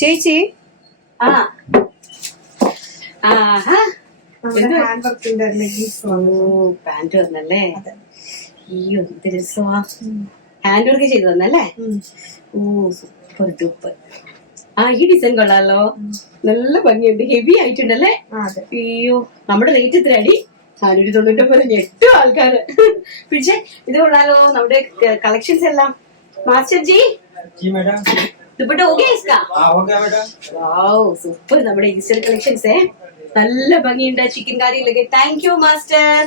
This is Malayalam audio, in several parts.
ചേച്ചി പാന്റ് വന്നല്ലേ? അയ്യോ എന്ത് രസമാ. ഹാൻഡ് വർക്ക് ചെയ്തു വന്നല്ലേ? ഓ സൂപ്പർ സൂപ്പർ. ഈ ഡിസൈൻ കൊള്ളാലോ, നല്ല ഭംഗിയുണ്ട്, ഹെവി ആയിട്ടുണ്ടല്ലേ? അയ്യോ നമ്മുടെ റേറ്റ് എത്ര അടി? 499. 8 ആൾക്കാര് പിടിച്ചേ. ഇത് കൊള്ളാലോ നമ്മുടെ കളക്ഷൻസ് എല്ലാം. മാസ്റ്റർ ജി दुपट्टा हो गया इसका? हो गया बेटा। Wow super. നമ്മുടെ ഈസ്റ്റർ കളക്ഷൻസ് നല്ല ഭംഗിയുണ്ട്. ചിക്കൻ കറി ലगे. Thank you master.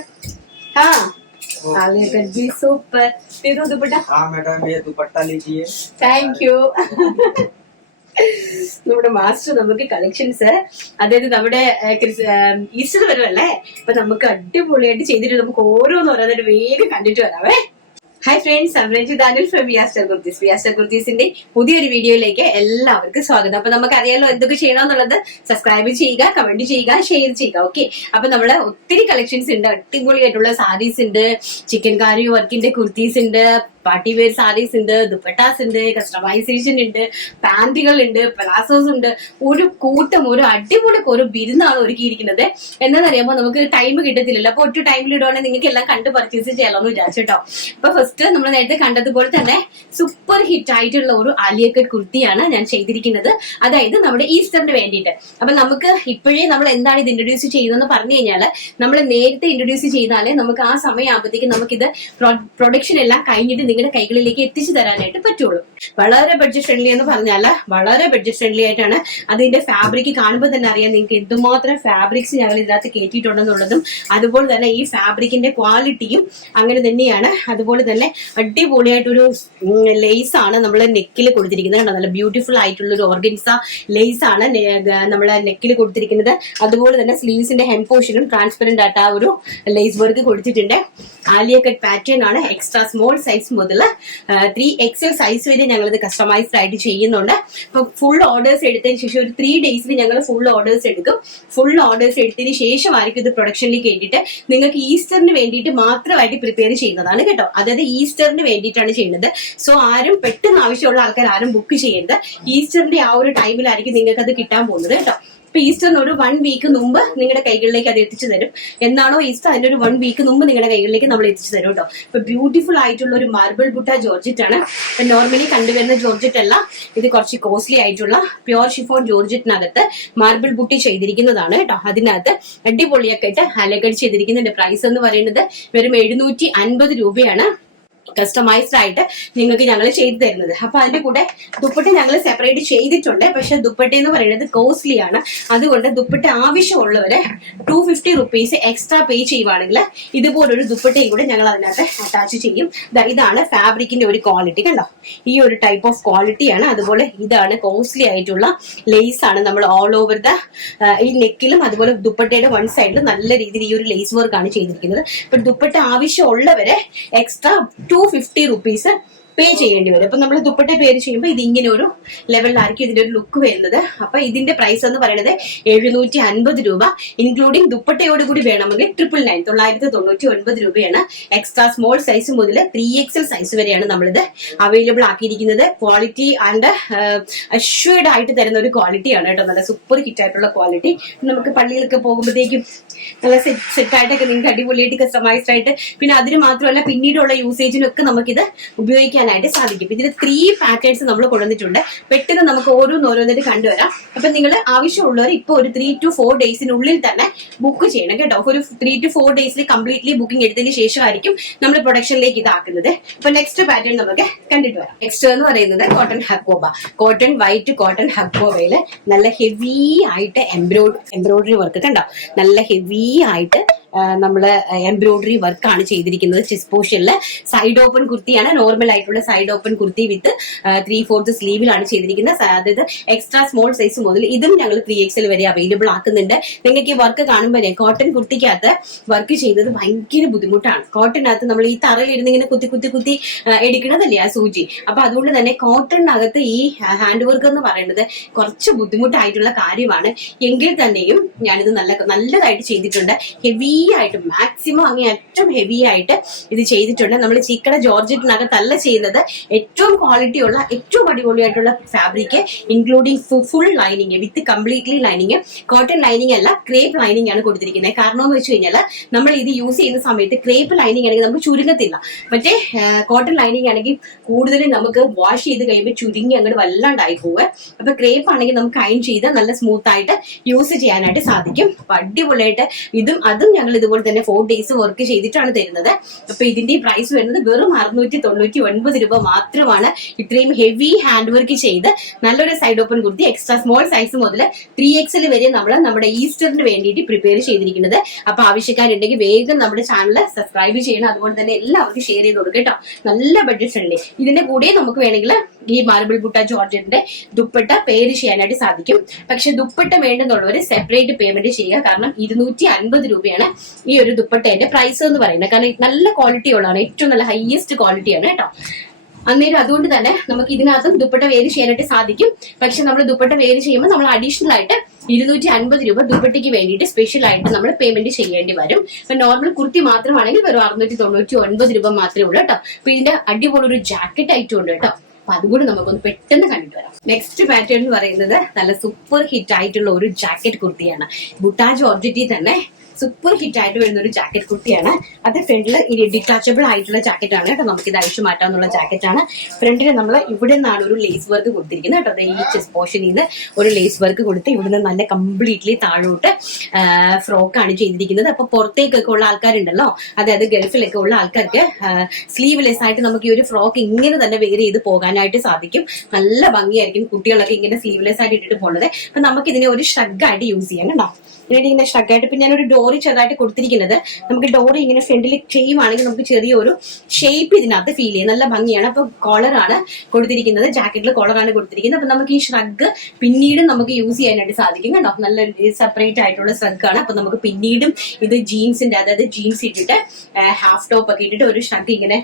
हाँ आलिया कट भी सुपर. दे दो दुपट्टा. हाँ मैडम ये दुपट्टा लीजिए. Thank you. നമ്മുടെ മാസ്റ്റർ നമുക്ക് കളക്ഷൻസ്, അതായത് നമ്മുടെ ഈസ്റ്റർ വരുമല്ലേ, അപ്പൊ നമുക്ക് അടിപൊളിയായിട്ട് ചെയ്തിട്ട് നമുക്ക് ഓരോന്നോരോന്നായിട്ട് വേഗം കണ്ടിട്ട് വരാവേ. Hi friends, I am Ranju Danil from Viaster Kurtis. Viaster കുർത്തീസിന്റെ പുതിയൊരു വീഡിയോയിലേക്ക് എല്ലാവർക്കും സ്വാഗതം. അപ്പൊ നമുക്കറിയാലോ എന്തൊക്കെ ചെയ്യണമെന്നുള്ളത്. സബ്സ്ക്രൈബ് ചെയ്യുക, കമന്റ് ചെയ്യുക, ഷെയർ ചെയ്യുക. ഓക്കെ, അപ്പൊ നമ്മള് ഒത്തിരി കളക്ഷൻസ് ഉണ്ട്. അടിപൊളിയായിട്ടുള്ള സാരീസ് ഉണ്ട്, ചിക്കൻ കാരി വർക്കിന്റെ കുർത്തീസ് ഉണ്ട്, പാർട്ടി വെയർ സാരീസ് ഉണ്ട്, ദുപ്പട്ടാസ് ഉണ്ട്, കസ്റ്റമൈസേഷൻ ഉണ്ട്, പാന്റുകൾ ഉണ്ട്, പ്ലാസോസ് ഉണ്ട്. ഒരു കൂട്ടം, ഒരു അടിപൊളി ഒരു ബിരുന്നാണ് ഒരുക്കിയിരിക്കുന്നത്. എന്താണെന്നറിയാമോ, നമുക്ക് ടൈം കിട്ടത്തില്ലല്ലോ. അപ്പൊ ഒറ്റ ടൈമിൽ ഇടുവാണെങ്കിൽ നിങ്ങൾക്ക് എല്ലാം കണ്ട് പർച്ചേസ് ചെയ്യാമെന്ന് വിചാരിച്ചിട്ടോ. അപ്പൊ ഫസ്റ്റ് നമ്മൾ നേരത്തെ കണ്ടതുപോലെ തന്നെ സൂപ്പർ ഹിറ്റ് ആയിട്ടുള്ള ഒരു ആലിയ കട്ട് കുർത്തിയാണ് ഞാൻ ചെയ്തിരിക്കുന്നത്. അതായത് നമ്മുടെ ഈസ്റ്ററിന് വേണ്ടിയിട്ട്. അപ്പൊ നമുക്ക് ഇപ്പോഴേ നമ്മൾ എന്താണ് ഇത് ഇൻട്രൊഡ്യൂസ് ചെയ്യുന്നതെന്ന് പറഞ്ഞു കഴിഞ്ഞാൽ, നമ്മൾ നേരത്തെ ഇൻട്രൊഡ്യൂസ് ചെയ്താലേ നമുക്ക് ആ സമയമാകുമ്പോഴത്തേക്ക് നമുക്കിത് പ്രൊഡക്ഷൻ എല്ലാം കഴിഞ്ഞിട്ട് നിങ്ങളുടെ കൈകളിലേക്ക് എത്തിച്ചു തരാനായിട്ട് പറ്റുള്ളൂ. വളരെ ബഡ്ജറ്റ് ഫ്രണ്ട്ലി എന്ന് പറഞ്ഞാൽ വളരെ ബഡ്ജറ്റ് ഫ്രണ്ട്ലി ആയിട്ടാണ്. അതിന്റെ ഫാബ്രിക് കാണുമ്പോൾ തന്നെ അറിയാം നിങ്ങൾക്ക് എന്തുമാത്രം ഫാബ്രിക്സ് ഞങ്ങൾ ഇതിനകത്ത് കയറ്റിയിട്ടുണ്ടെന്നുള്ളതും. അതുപോലെ തന്നെ ഈ ഫാബ്രിക്കിന്റെ ക്വാളിറ്റിയും അങ്ങനെ തന്നെയാണ്. അതുപോലെ തന്നെ അടിപൊളിയായിട്ടൊരു ലേസ് ആണ് നമ്മൾ നെക്കിൽ കൊടുത്തിരിക്കുന്നത്. കണ്ടോ, നല്ല ബ്യൂട്ടിഫുൾ ആയിട്ടുള്ള ഒരു ഓർഗൻസ ലേസ് ആണ് നമ്മളെ നെക്കിൽ കൊടുത്തിരിക്കുന്നത്. അതുപോലെ തന്നെ സ്ലീവ്സിന്റെ ഹെം പോർഷനും ട്രാൻസ്പെറന്റ് ആയിട്ട് ആ ഒരു ലേസ് വർക്ക് കൊടുത്തിട്ടുണ്ട്. ആലിയ കട്ട് പാറ്റേൺ ആണ്. എക്സ്ട്രാ സ്മോൾ സൈസ് മുതൽ 3XL സൈസ് വരെ ഞങ്ങൾ ഇത് കസ്റ്റമൈസ്ഡ് ആയിട്ട് ചെയ്യുന്നുണ്ട്. അപ്പൊ ഫുൾ ഓർഡേഴ്സ് എടുത്തതിന് ശേഷം ഒരു 3 ഡേയ്സിൽ ഞങ്ങൾ ഫുൾ ഓർഡേഴ്സ് എടുക്കും. ഫുൾ ഓർഡേഴ്സ് എടുത്തതിന് ശേഷമായിരിക്കും ഇത് പ്രൊഡക്ഷനിലേക്ക് വേണ്ടിയിട്ട് നിങ്ങൾക്ക് ഈസ്റ്ററിന് വേണ്ടിയിട്ട് മാത്രമായിട്ട് പ്രിപ്പയർ ചെയ്യുന്നതാണ് കേട്ടോ. അതായത് ഈസ്റ്ററിന് വേണ്ടിയിട്ടാണ് ചെയ്യുന്നത്. സോ ആരും പെട്ടെന്ന് ആവശ്യമുള്ള ആൾക്കാർ ആരും ബുക്ക് ചെയ്യരുത്. ഈസ്റ്ററിന്റെ ആ ഒരു ടൈമിലായിരിക്കും നിങ്ങൾക്ക് അത് കിട്ടാൻ പോകുന്നത് കേട്ടോ. ഇപ്പൊ ഈസ്റ്ററിന് ഒരു 1 വീക്ക് മുമ്പ് നിങ്ങളുടെ കൈകളിലേക്ക് അത് എത്തിച്ചു തരും. എന്നാണോ ഈസ്റ്റർ അതിന്റെ ഒരു 1 വീക്ക് മുമ്പ് നിങ്ങളുടെ കൈകളിലേക്ക് നമ്മൾ എത്തിച്ചു തരും കേട്ടോ. ഇപ്പൊ ബ്യൂട്ടിഫുൾ ആയിട്ടുള്ള ഒരു മാർബിൾ ബുട്ട ജോർജറ്റ് ആണ്. നോർമലി കണ്ടുവരുന്ന ജോർജറ്റ് അല്ല, ഇത് കുറച്ച് കോസ്റ്റ്ലി ആയിട്ടുള്ള പ്യോർ ഷിഫോൺ ജോർജറ്റിനകത്ത് മാർബിൾ ബുട്ടി ചെയ്തിരിക്കുന്നതാണ് കേട്ടോ. അതിനകത്ത് അടിപൊളിയൊക്കെ ഇട്ട് അലകടി ചെയ്തിരിക്കുന്നതിന്റെ പ്രൈസ് എന്ന് പറയുന്നത് വെറും 750 രൂപയാണ്. കസ്റ്റമൈസ്ഡ് ആയിട്ട് നിങ്ങൾക്ക് ഞങ്ങൾ ചെയ്തു തരുന്നത്. അപ്പൊ അതിന്റെ കൂടെ ദുപ്പട്ട ഞങ്ങൾ സെപ്പറേറ്റ് ചെയ്തിട്ടുണ്ട്. പക്ഷെ ദുപ്പട്ട എന്ന് പറയുന്നത് കോസ്റ്റ്ലി ആണ്. അതുകൊണ്ട് ദുപ്പട്ട ആവശ്യമുള്ളവരെ 250 റുപ്പീസ് എക്സ്ട്രാ പേ ചെയ്യുവാണെങ്കിൽ ഇതുപോലൊരു ദുപ്പട്ടയും കൂടെ ഞങ്ങൾ അതിനകത്ത് അറ്റാച്ച് ചെയ്യും. ഇതാണ് ഫാബ്രിക്കിന്റെ ഒരു ക്വാളിറ്റി. കണ്ടോ, ഈ ഒരു ടൈപ്പ് ഓഫ് ക്വാളിറ്റിയാണ്. അതുപോലെ ഇതാണ് കോസ്റ്റ്ലി ആയിട്ടുള്ള ലേസ് ആണ്. നമ്മൾ ഓൾ ഓവർ ഈ നെക്കിലും അതുപോലെ ദുപ്പട്ടയുടെ വൺ സൈഡിലും നല്ല രീതിയിൽ ഈ ഒരു ലേസ് വർക്ക് ആണ് ചെയ്തിരിക്കുന്നത്. ഇപ്പൊ ദുപ്പട്ട ആവശ്യമുള്ളവരെ എക്സ്ട്രാ 250 റുപ്പീസ് പേ ചെയ്യേണ്ടി വരും. അപ്പൊ നമ്മൾ ദുപ്പട്ട പേര് ചെയ്യുമ്പോൾ ഇത് ഇങ്ങനെ ഒരു ലെവലിലായിരിക്കും ഇതിന്റെ ഒരു ലുക്ക് വരുന്നത്. അപ്പൊ ഇതിന്റെ പ്രൈസ് എന്ന് പറയുന്നത് 750 രൂപ. ഇൻക്ലൂഡിംഗ് ദുപ്പട്ടയോട് കൂടി വേണമെങ്കിൽ 999 രൂപയാണ്. എക്സ്ട്രാ സ്മോൾ സൈസ് മുതൽ 3XL സൈസ് വരെയാണ് നമ്മളിത് അവൈലബിൾ ആക്കിയിരിക്കുന്നത്. ക്വാളിറ്റി ആൻഡ് അഷ്വേർഡ് ആയിട്ട് തരുന്ന ഒരു ക്വാളിറ്റിയാണ് കേട്ടോ. നല്ല സൂപ്പർ ഹിറ്റ് ആയിട്ടുള്ള ക്വാളിറ്റി. നമുക്ക് പള്ളിയിലൊക്കെ പോകുമ്പോഴത്തേക്കും നല്ല സെറ്റ് ആയിട്ടൊക്കെ നിങ്ങൾക്ക് അടിപൊളിയായിട്ട് കസ്റ്റമൈസ്ഡ് ആയിട്ട്, പിന്നെ അതിന് മാത്രമല്ല പിന്നീടുള്ള യൂസേജിനൊക്കെ നമുക്കിത് ഉപയോഗിക്കാൻ സാധിക്കും. ഇതിൽ 3 പാറ്റേൺസ് നമ്മൾ കൊണ്ടുവന്നിട്ടുണ്ട്. പെട്ടെന്ന് നമുക്ക് ഓരോന്നോരോന്നിട്ട് കണ്ടുവരാം. അപ്പൊ നിങ്ങൾ ആവശ്യമുള്ളവർ ഇപ്പൊ ഒരു 3 to 4 ഡേയ്സിനുള്ളിൽ തന്നെ ബുക്ക് ചെയ്യണം കേട്ടോ. ഒരു 3 to 4 ഡേയ്സിൽ കംപ്ലീറ്റ്ലി ബുക്കിംഗ് എടുത്തതിന് ശേഷമായിരിക്കും നമ്മൾ പ്രൊഡക്ഷനിലേക്ക് ഇതാക്കുന്നത്. അപ്പൊ നെക്സ്റ്റ് പാറ്റേൺ നമുക്ക് കണ്ടിട്ട് വരാം. നെക്സ്റ്റ് എന്ന് പറയുന്നത് cotton hakoba. Cotton white cotton ഹക്കോബയില് നല്ല ഹെവി ആയിട്ട് എംബ്രോയിഡറി വർക്ക് കണ്ടോ. നല്ല ഹെവി ആയിട്ട് നമ്മള് എംബ്രോയിഡറി വർക്കാണ് ചെയ്തിരിക്കുന്നത്. ചെസ്റ്റ് പോർഷനില് സൈഡ് ഓപ്പൺ കുർത്തിയാണ്. നോർമൽ ആയിട്ടുള്ള സൈഡ് ഓപ്പൺ കുർത്തി വിത്ത് 3/4 സ്ലീവിലാണ് ചെയ്തിരിക്കുന്നത്. അതായത് എക്സ്ട്രാ സ്മോൾ സൈസ് മുതൽ ഇതും ഞങ്ങൾ 3XL വരെ അവൈലബിൾ ആക്കുന്നുണ്ട്. നിങ്ങൾക്ക് ഈ വർക്ക് കാണുമ്പോൾ കോട്ടൺ കുർത്തിക്കകത്ത് വർക്ക് ചെയ്തത് ഭയങ്കര ബുദ്ധിമുട്ടാണ്. കോട്ടണിനകത്ത് നമ്മൾ ഈ തറയിലിരുന്ന് ഇങ്ങനെ കുത്തി എടുക്കണതല്ലേ ആ സൂചി. അപ്പൊ അതുകൊണ്ട് തന്നെ കോട്ടണിനകത്ത് ഈ ഹാൻഡ് വർക്ക് എന്ന് പറയുന്നത് കുറച്ച് ബുദ്ധിമുട്ടായിട്ടുള്ള കാര്യമാണ്. എങ്കിൽ തന്നെയും ഞാനിത് നല്ലതായിട്ട് ചെയ്തിട്ടുണ്ട്. ഹെവി ആയിട്ട് മാക്സിമം അങ്ങ് ഏറ്റവും ഹെവി ആയിട്ട് ഇത് ചെയ്തിട്ടുണ്ട്. നമ്മൾ ചിക്കട ജോർജറ്റിനകത്തല്ല ചെയ്യുന്നത്, ഏറ്റവും ക്വാളിറ്റി ഉള്ള ഏറ്റവും അടിപൊളിയായിട്ടുള്ള fabric including full lining with completely lining. Cotton lining അല്ല, ക്രേപ്പ് ലൈനിങ് ആണ് കൊടുത്തിരിക്കുന്നത്. കാരണം എന്ന് വെച്ച് കഴിഞ്ഞാൽ നമ്മൾ ഇത് യൂസ് ചെയ്യുന്ന സമയത്ത് ക്രേപ്പ് ലൈനിങ് ആണെങ്കിൽ നമുക്ക് ചുരുങ്ങത്തില്ല. മറ്റേ കോട്ടൺ ലൈനിങ് ആണെങ്കിൽ കൂടുതലും നമുക്ക് വാഷ് ചെയ്ത് കഴിയുമ്പോൾ ചുരുങ്ങി അങ്ങോട്ട് വല്ലാണ്ടായി പോവുക. അപ്പൊ ക്രേപ്പ് ആണെങ്കിൽ നമുക്ക് അയൺ ചെയ്ത് നല്ല സ്മൂത്ത് ആയിട്ട് യൂസ് ചെയ്യാനായിട്ട് സാധിക്കും. അപ്പൊ അടിപൊളിയായിട്ട് അതും ഞങ്ങൾ ഇതുപോലെ തന്നെ 4 days വർക്ക് ചെയ്തിട്ടാണ് തരുന്നത്. അപ്പൊ ഇതിന്റെ പ്രൈസ് വരുന്നത് വെറും 699 രൂപ മാത്രമാണ്. ഇത്രയും ഹെവി ഹാൻഡ് വർക്ക് ചെയ്ത് നല്ലൊരു side open kurti extra small size മുതൽ 3XL വരെ നമ്മൾ നമ്മുടെ ഈസ്റ്ററിന് വേണ്ടിയിട്ട് പ്രിപ്പയർ ചെയ്തിരിക്കുന്നത്. അപ്പൊ ആവശ്യക്കാരുണ്ടെങ്കിൽ വേഗം നമ്മുടെ ചാനൽ സബ്സ്ക്രൈബ് ചെയ്യണം. അതുപോലെ തന്നെ എല്ലാവർക്കും ഷെയർ ചെയ്ത് കൊടുക്കുക കേട്ടോ. നല്ല ബഡ്ജറ്റ് ഫ്രണ്ട്ലി. ഇതിന്റെ കൂടെ നമുക്ക് വേണമെങ്കിൽ ഈ മാർബിൾ ബുട്ട ജോർജറ്റിന്റെ ദുപ്പട്ട പേര് ചെയ്യാനായിട്ട് സാധിക്കും. പക്ഷെ ദുപ്പട്ട വേണ്ടെന്നുള്ളവർ സെപ്പറേറ്റ് പേയ്മെന്റ് ചെയ്യുക. കാരണം 250 രൂപയാണ് ഈ ഒരു ദുപ്പട്ടേന്റെ പ്രൈസ് എന്ന് പറയുന്നത്. കാരണം നല്ല ക്വാളിറ്റി ഉള്ളതാണ്, ഏറ്റവും നല്ല ഹൈയസ്റ്റ് ക്വാളിറ്റിയാണ് കേട്ടോ. അന്നേരം അതുകൊണ്ട് തന്നെ നമുക്ക് ഇതിനകത്തും ദുപ്പട്ട വേര് ചെയ്യാനായിട്ട് സാധിക്കും. പക്ഷെ നമ്മൾ ദുപ്പട്ട വേര് ചെയ്യുമ്പോൾ നമ്മൾ അഡീഷണൽ ആയിട്ട് 250 രൂപ ദുപ്പട്ടയ്ക്ക് വേണ്ടിയിട്ട് സ്പെഷ്യൽ ആയിട്ട് നമ്മൾ പേയ്മെന്റ് ചെയ്യേണ്ടി വരും. അപ്പൊ നോർമൽ കുർത്തി മാത്രമാണെങ്കിൽ വെറും 699 രൂപ മാത്രമേ ഉള്ളൂ കേട്ടോ. അപ്പൊ ഇതിന്റെ അടിപൊളി ഒരു ജാക്കറ്റ് ഐറ്റം ഉണ്ട് കേട്ടോ. അപ്പൊ അതുകൂടി നമുക്കൊന്ന് പെട്ടെന്ന് കണ്ടിട്ട് വരാം. നെക്സ്റ്റ് പാറ്റേൺ എന്ന് പറയുന്നത് നല്ല സൂപ്പർ ഹിറ്റ് ആയിട്ടുള്ള ഒരു ജാക്കറ്റ് കുർത്തിയാണ്. ബുട്ടാ ജോർജറ്റിൽ തന്നെ സൂപ്പർ ഹിറ്റ് ആയിട്ട് വരുന്ന ഒരു ജാക്കറ്റ് കുർത്തിയാണ്. അത് ഫ്രണ്ടിൽ ഡിറ്റാച്ചബിൾ ആയിട്ടുള്ള ജാക്കറ്റ് ആണ് കേട്ടോ. നമുക്ക് ഇത് അഴിച്ചു മാറ്റാവുന്ന ജാക്കറ്റ് ആണ്. ഫ്രണ്ടിൽ നമ്മൾ ഇവിടെ നിന്നാണ് ഒരു ലേസ് വർക്ക് കൊടുത്തിരിക്കുന്നത് കേട്ടോ. ഈ ചെസ്റ്റ് പോർഷനിൽ നിന്ന് ഒരു ലേസ് വർക്ക് കൊടുത്ത് ഇവിടുന്ന് നല്ല കംപ്ലീറ്റ്ലി താഴോട്ട് ഫ്രോക്കാണ് ചെയ്തിരിക്കുന്നത്. അപ്പൊ പുറത്തേക്കൊക്കെ ഉള്ള ആൾക്കാരുണ്ടല്ലോ, അതായത് ഗൾഫിലൊക്കെ ഉള്ള ആൾക്കാർക്ക് സ്ലീവ്ലെസ് ആയിട്ട് നമുക്ക് ഈ ഒരു ഫ്രോക്ക് ഇങ്ങനെ തന്നെ വെയർ ചെയ്ത് പോകാനായിട്ട് സാധിക്കും. നല്ല ഭംഗിയായിരിക്കും. കുട്ടികളൊക്കെ ഇങ്ങനെ സ്ലീവ്ലെസ് ആയിട്ട് ഇട്ടിട്ട് പോകുന്നത്. അപ്പൊ നമുക്ക് ഇതിനെ ഒരു ഷഗ്ഗായിട്ട് യൂസ് ചെയ്യാം കേട്ടോ. ഇതിനെ ഇങ്ങനെ ഷഗ്ഗായിട്ട് പിന്നെ ഞാനൊരു ഡോറി ചെറുതായിട്ട് കൊടുത്തിരിക്കുന്നത്. നമുക്ക് ഡോറി ഇങ്ങനെ ഫ്രണ്ടിൽ ചെയ്യുവാണെങ്കിൽ നമുക്ക് ചെറിയൊരു ഷേപ്പ് ഇതിനകത്ത് ഫീൽ ചെയ്യും. നല്ല ഭംഗിയാണ്. അപ്പൊ കോളറാണ് കൊടുത്തിരിക്കുന്നത്, ജാക്കറ്റിൽ കോളറാണ് കൊടുത്തിരിക്കുന്നത്. അപ്പൊ നമുക്ക് ഈ ഷ്രഗ് പിന്നീട് നമുക്ക് യൂസ് ചെയ്യാനായിട്ട് സാധിക്കും കേട്ടോ. നല്ല സെപ്പറേറ്റ് ആയിട്ടുള്ള ഷ്രഗാണ്. അപ്പൊ നമുക്ക് പിന്നീടും ഇത് ജീൻസിന്റെ, അതായത് ജീൻസ് ഇട്ടിട്ട് ഹാഫ് ടോപ്പ് ഒക്കെ ഇട്ടിട്ട് ഒരു ഷ്രഗ് ഇങ്ങനെ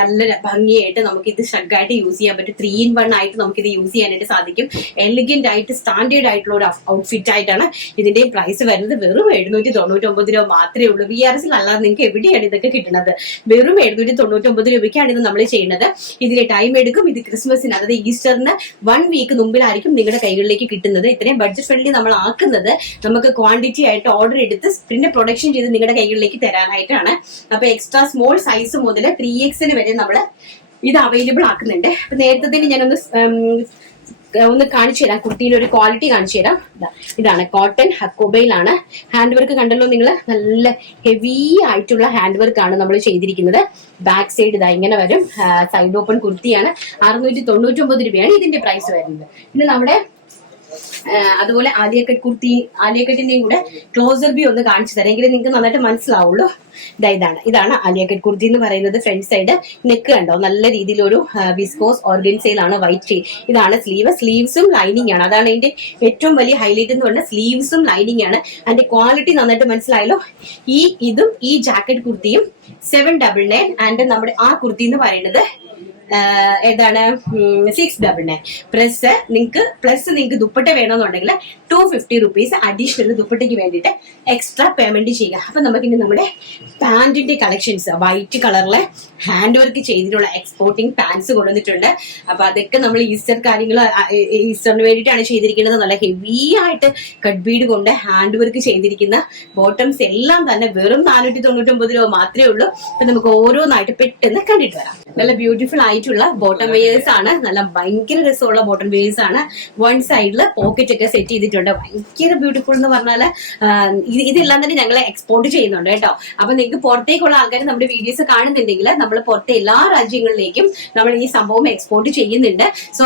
നല്ല ഭംഗിയായിട്ട് നമുക്ക് ഇത് ഷ്രഗായിട്ട് യൂസ് ചെയ്യാൻ പറ്റും. 3-in-1 ആയിട്ട് നമുക്ക് ഇത് യൂസ് ചെയ്യാനായിട്ട് സാധിക്കും. എലിഗന്റ് ആയിട്ട് സ്റ്റാൻഡേർഡ് ആയിട്ടുള്ള ഒരു ഔട്ട്ഫിറ്റ് ആയിട്ടാണ് ഇതിന്റെ പ്രൈസ് വരുന്നത്. വെറും 799 രൂപ മാത്രമേ ഉള്ളൂ. VRS അല്ലാതെ നിങ്ങൾക്ക് എവിടെയാണ് ഇതൊക്കെ കിട്ടുന്നത്? വെറും 799 രൂപയ്ക്കാണ് ഇത് നമ്മൾ ചെയ്യുന്നത്. ഇതിന് ടൈം എടുക്കും. ഇത് ക്രിസ്മസിന്, അതായത് ഈസ്റ്ററിന് 1 വീക്ക് മുമ്പിലായിരിക്കും നിങ്ങളുടെ കൈകളിലേക്ക് കിട്ടുന്നത്. ഇത്രയും ബഡ്ജറ്റ് ഫ്രണ്ട്ലി നമ്മൾ ആക്കുന്നത് നമുക്ക് ക്വാണ്ടിറ്റി ആയിട്ട് ഓർഡർ എടുത്ത് പിന്നെ പ്രൊഡക്ഷൻ ചെയ്ത് നിങ്ങളുടെ കൈകളിലേക്ക് തരാനായിട്ടാണ്. അപ്പൊ എക്സ്ട്രാ സ്മോൾ സൈസ് മുതൽ 3XL വരെ നമ്മൾ ഇത് അവൈലബിൾ ആക്കുന്നുണ്ട്. അപ്പൊ നേരത്തെ ഞാനൊന്ന് കാണിച്ചു തരാം. കുർത്തിയുടെ ഒരു ക്വാളിറ്റി കാണിച്ചു തരാം. ഇതാണ് കോട്ടൺ ഹക്കോബയിലാണ്. ഹാൻഡ് വർക്ക് കണ്ടല്ലോ നിങ്ങൾ, നല്ല ഹെവി ആയിട്ടുള്ള ഹാൻഡ് വർക്ക് ആണ് നമ്മൾ ചെയ്തിരിക്കുന്നത്. ബാക്ക് സൈഡ് ഇതാ ഇങ്ങനെ വരും. സൈഡ് ഓപ്പൺ കുർത്തിയാണ്. 699 രൂപയാണ് ഇതിന്റെ പ്രൈസ് വരുന്നത്. പിന്നെ നമ്മുടെ അതുപോലെ ആലിയക്കട്ട് കുർത്തി, ആലിയക്കട്ടിന്റെയും കൂടെ ക്ലോസർ വ്യൂ ഒന്ന് കാണിച്ചു തരാം, എങ്കിലും നിങ്ങൾക്ക് നന്നായിട്ട് മനസ്സിലാവുള്ളൂ. ഇതാണ് ആലിയക്കട്ട് കുർത്തി എന്ന് പറയുന്നത്. ഫ്രണ്ട് സൈഡ് നെക്ക് കണ്ടോ, നല്ല രീതിയിലൊരു വിസ്കോസ് ഓർഗൻസയിലാണ് വൈറ്റ്. ഇതാണ് സ്ലീവ്സും ലൈനിങ് ആണ്. അതാണ് ഇതിന്റെ ഏറ്റവും വലിയ ഹൈലൈറ്റ് എന്ന് പറഞ്ഞാൽ സ്ലീവ്സും ലൈനിങ് ആണ്. അതിന്റെ ക്വാളിറ്റി നന്നായിട്ട് മനസ്സിലായല്ലോ. ഇതും ഈ ജാക്കറ്റ് കുർത്തിയും 799 ആൻഡ് നമ്മുടെ ആ കുർത്തി എന്ന് പറയുന്നത് ഏതാണ് 699. പ്ലസ് നിങ്ങൾക്ക് ദുപ്പട്ട വേണമെന്നുണ്ടെങ്കിൽ 250 rupees അഡീഷണൽ ദുപ്പട്ടയ്ക്ക് വേണ്ടിയിട്ട് എക്സ്ട്രാ പേയ്മെന്റ് ചെയ്യുക. അപ്പൊ നമുക്കിനി നമ്മുടെ പാന്റിന്റെ കളക്ഷൻസ്, വൈറ്റ് കളറിലെ ഹാൻഡ് വർക്ക് ചെയ്തിട്ടുള്ള എക്സ്പോർട്ടിങ് പാൻസ് കൊണ്ടുവന്നിട്ടുണ്ട്. അപ്പൊ അതൊക്കെ നമ്മൾ ഈസ്റ്ററിന് വേണ്ടിയിട്ടാണ് ചെയ്തിരിക്കുന്നത്. നല്ല ഹെവി ആയിട്ട് കട്ട് ബീഡ് കൊണ്ട് ഹാൻഡ് വർക്ക് ചെയ്തിരിക്കുന്ന ബോട്ടംസ് എല്ലാം തന്നെ വെറും 499 രൂപ മാത്രമേ ഉള്ളൂ. അപ്പൊ നമുക്ക് ഓരോന്നായിട്ട് പെട്ടെന്ന് കണ്ടിട്ട് വരാം. നല്ല ബ്യൂട്ടിഫുൾ ആയിട്ടുള്ള ബോട്ടം വെയേഴ്സ് ആണ്. നല്ല ഭയങ്കര രസമുള്ള ബോട്ടം വെയേഴ്സ് ആണ്. വൺ സൈഡിൽ പോക്കറ്റ് ഒക്കെ സെറ്റ് ചെയ്തിട്ടുണ്ട്. ഭയങ്കര ബ്യൂട്ടിഫുൾ എന്ന് പറഞ്ഞാല് ഇതെല്ലാം തന്നെ ഞങ്ങൾ എക്സ്പോർട്ട് ചെയ്യുന്നുണ്ട് കേട്ടോ. അപ്പൊ നിങ്ങൾക്ക് പുറത്തേക്കുള്ള ആൾക്കാർ നമ്മുടെ വീഡിയോസ് കാണുന്നുണ്ടെങ്കിൽ നമ്മൾ പുറത്തെ എല്ലാ രാജ്യങ്ങളിലേക്കും നമ്മൾ ഈ സംഭവം എക്സ്പോർട്ട് ചെയ്യുന്നുണ്ട്. സോ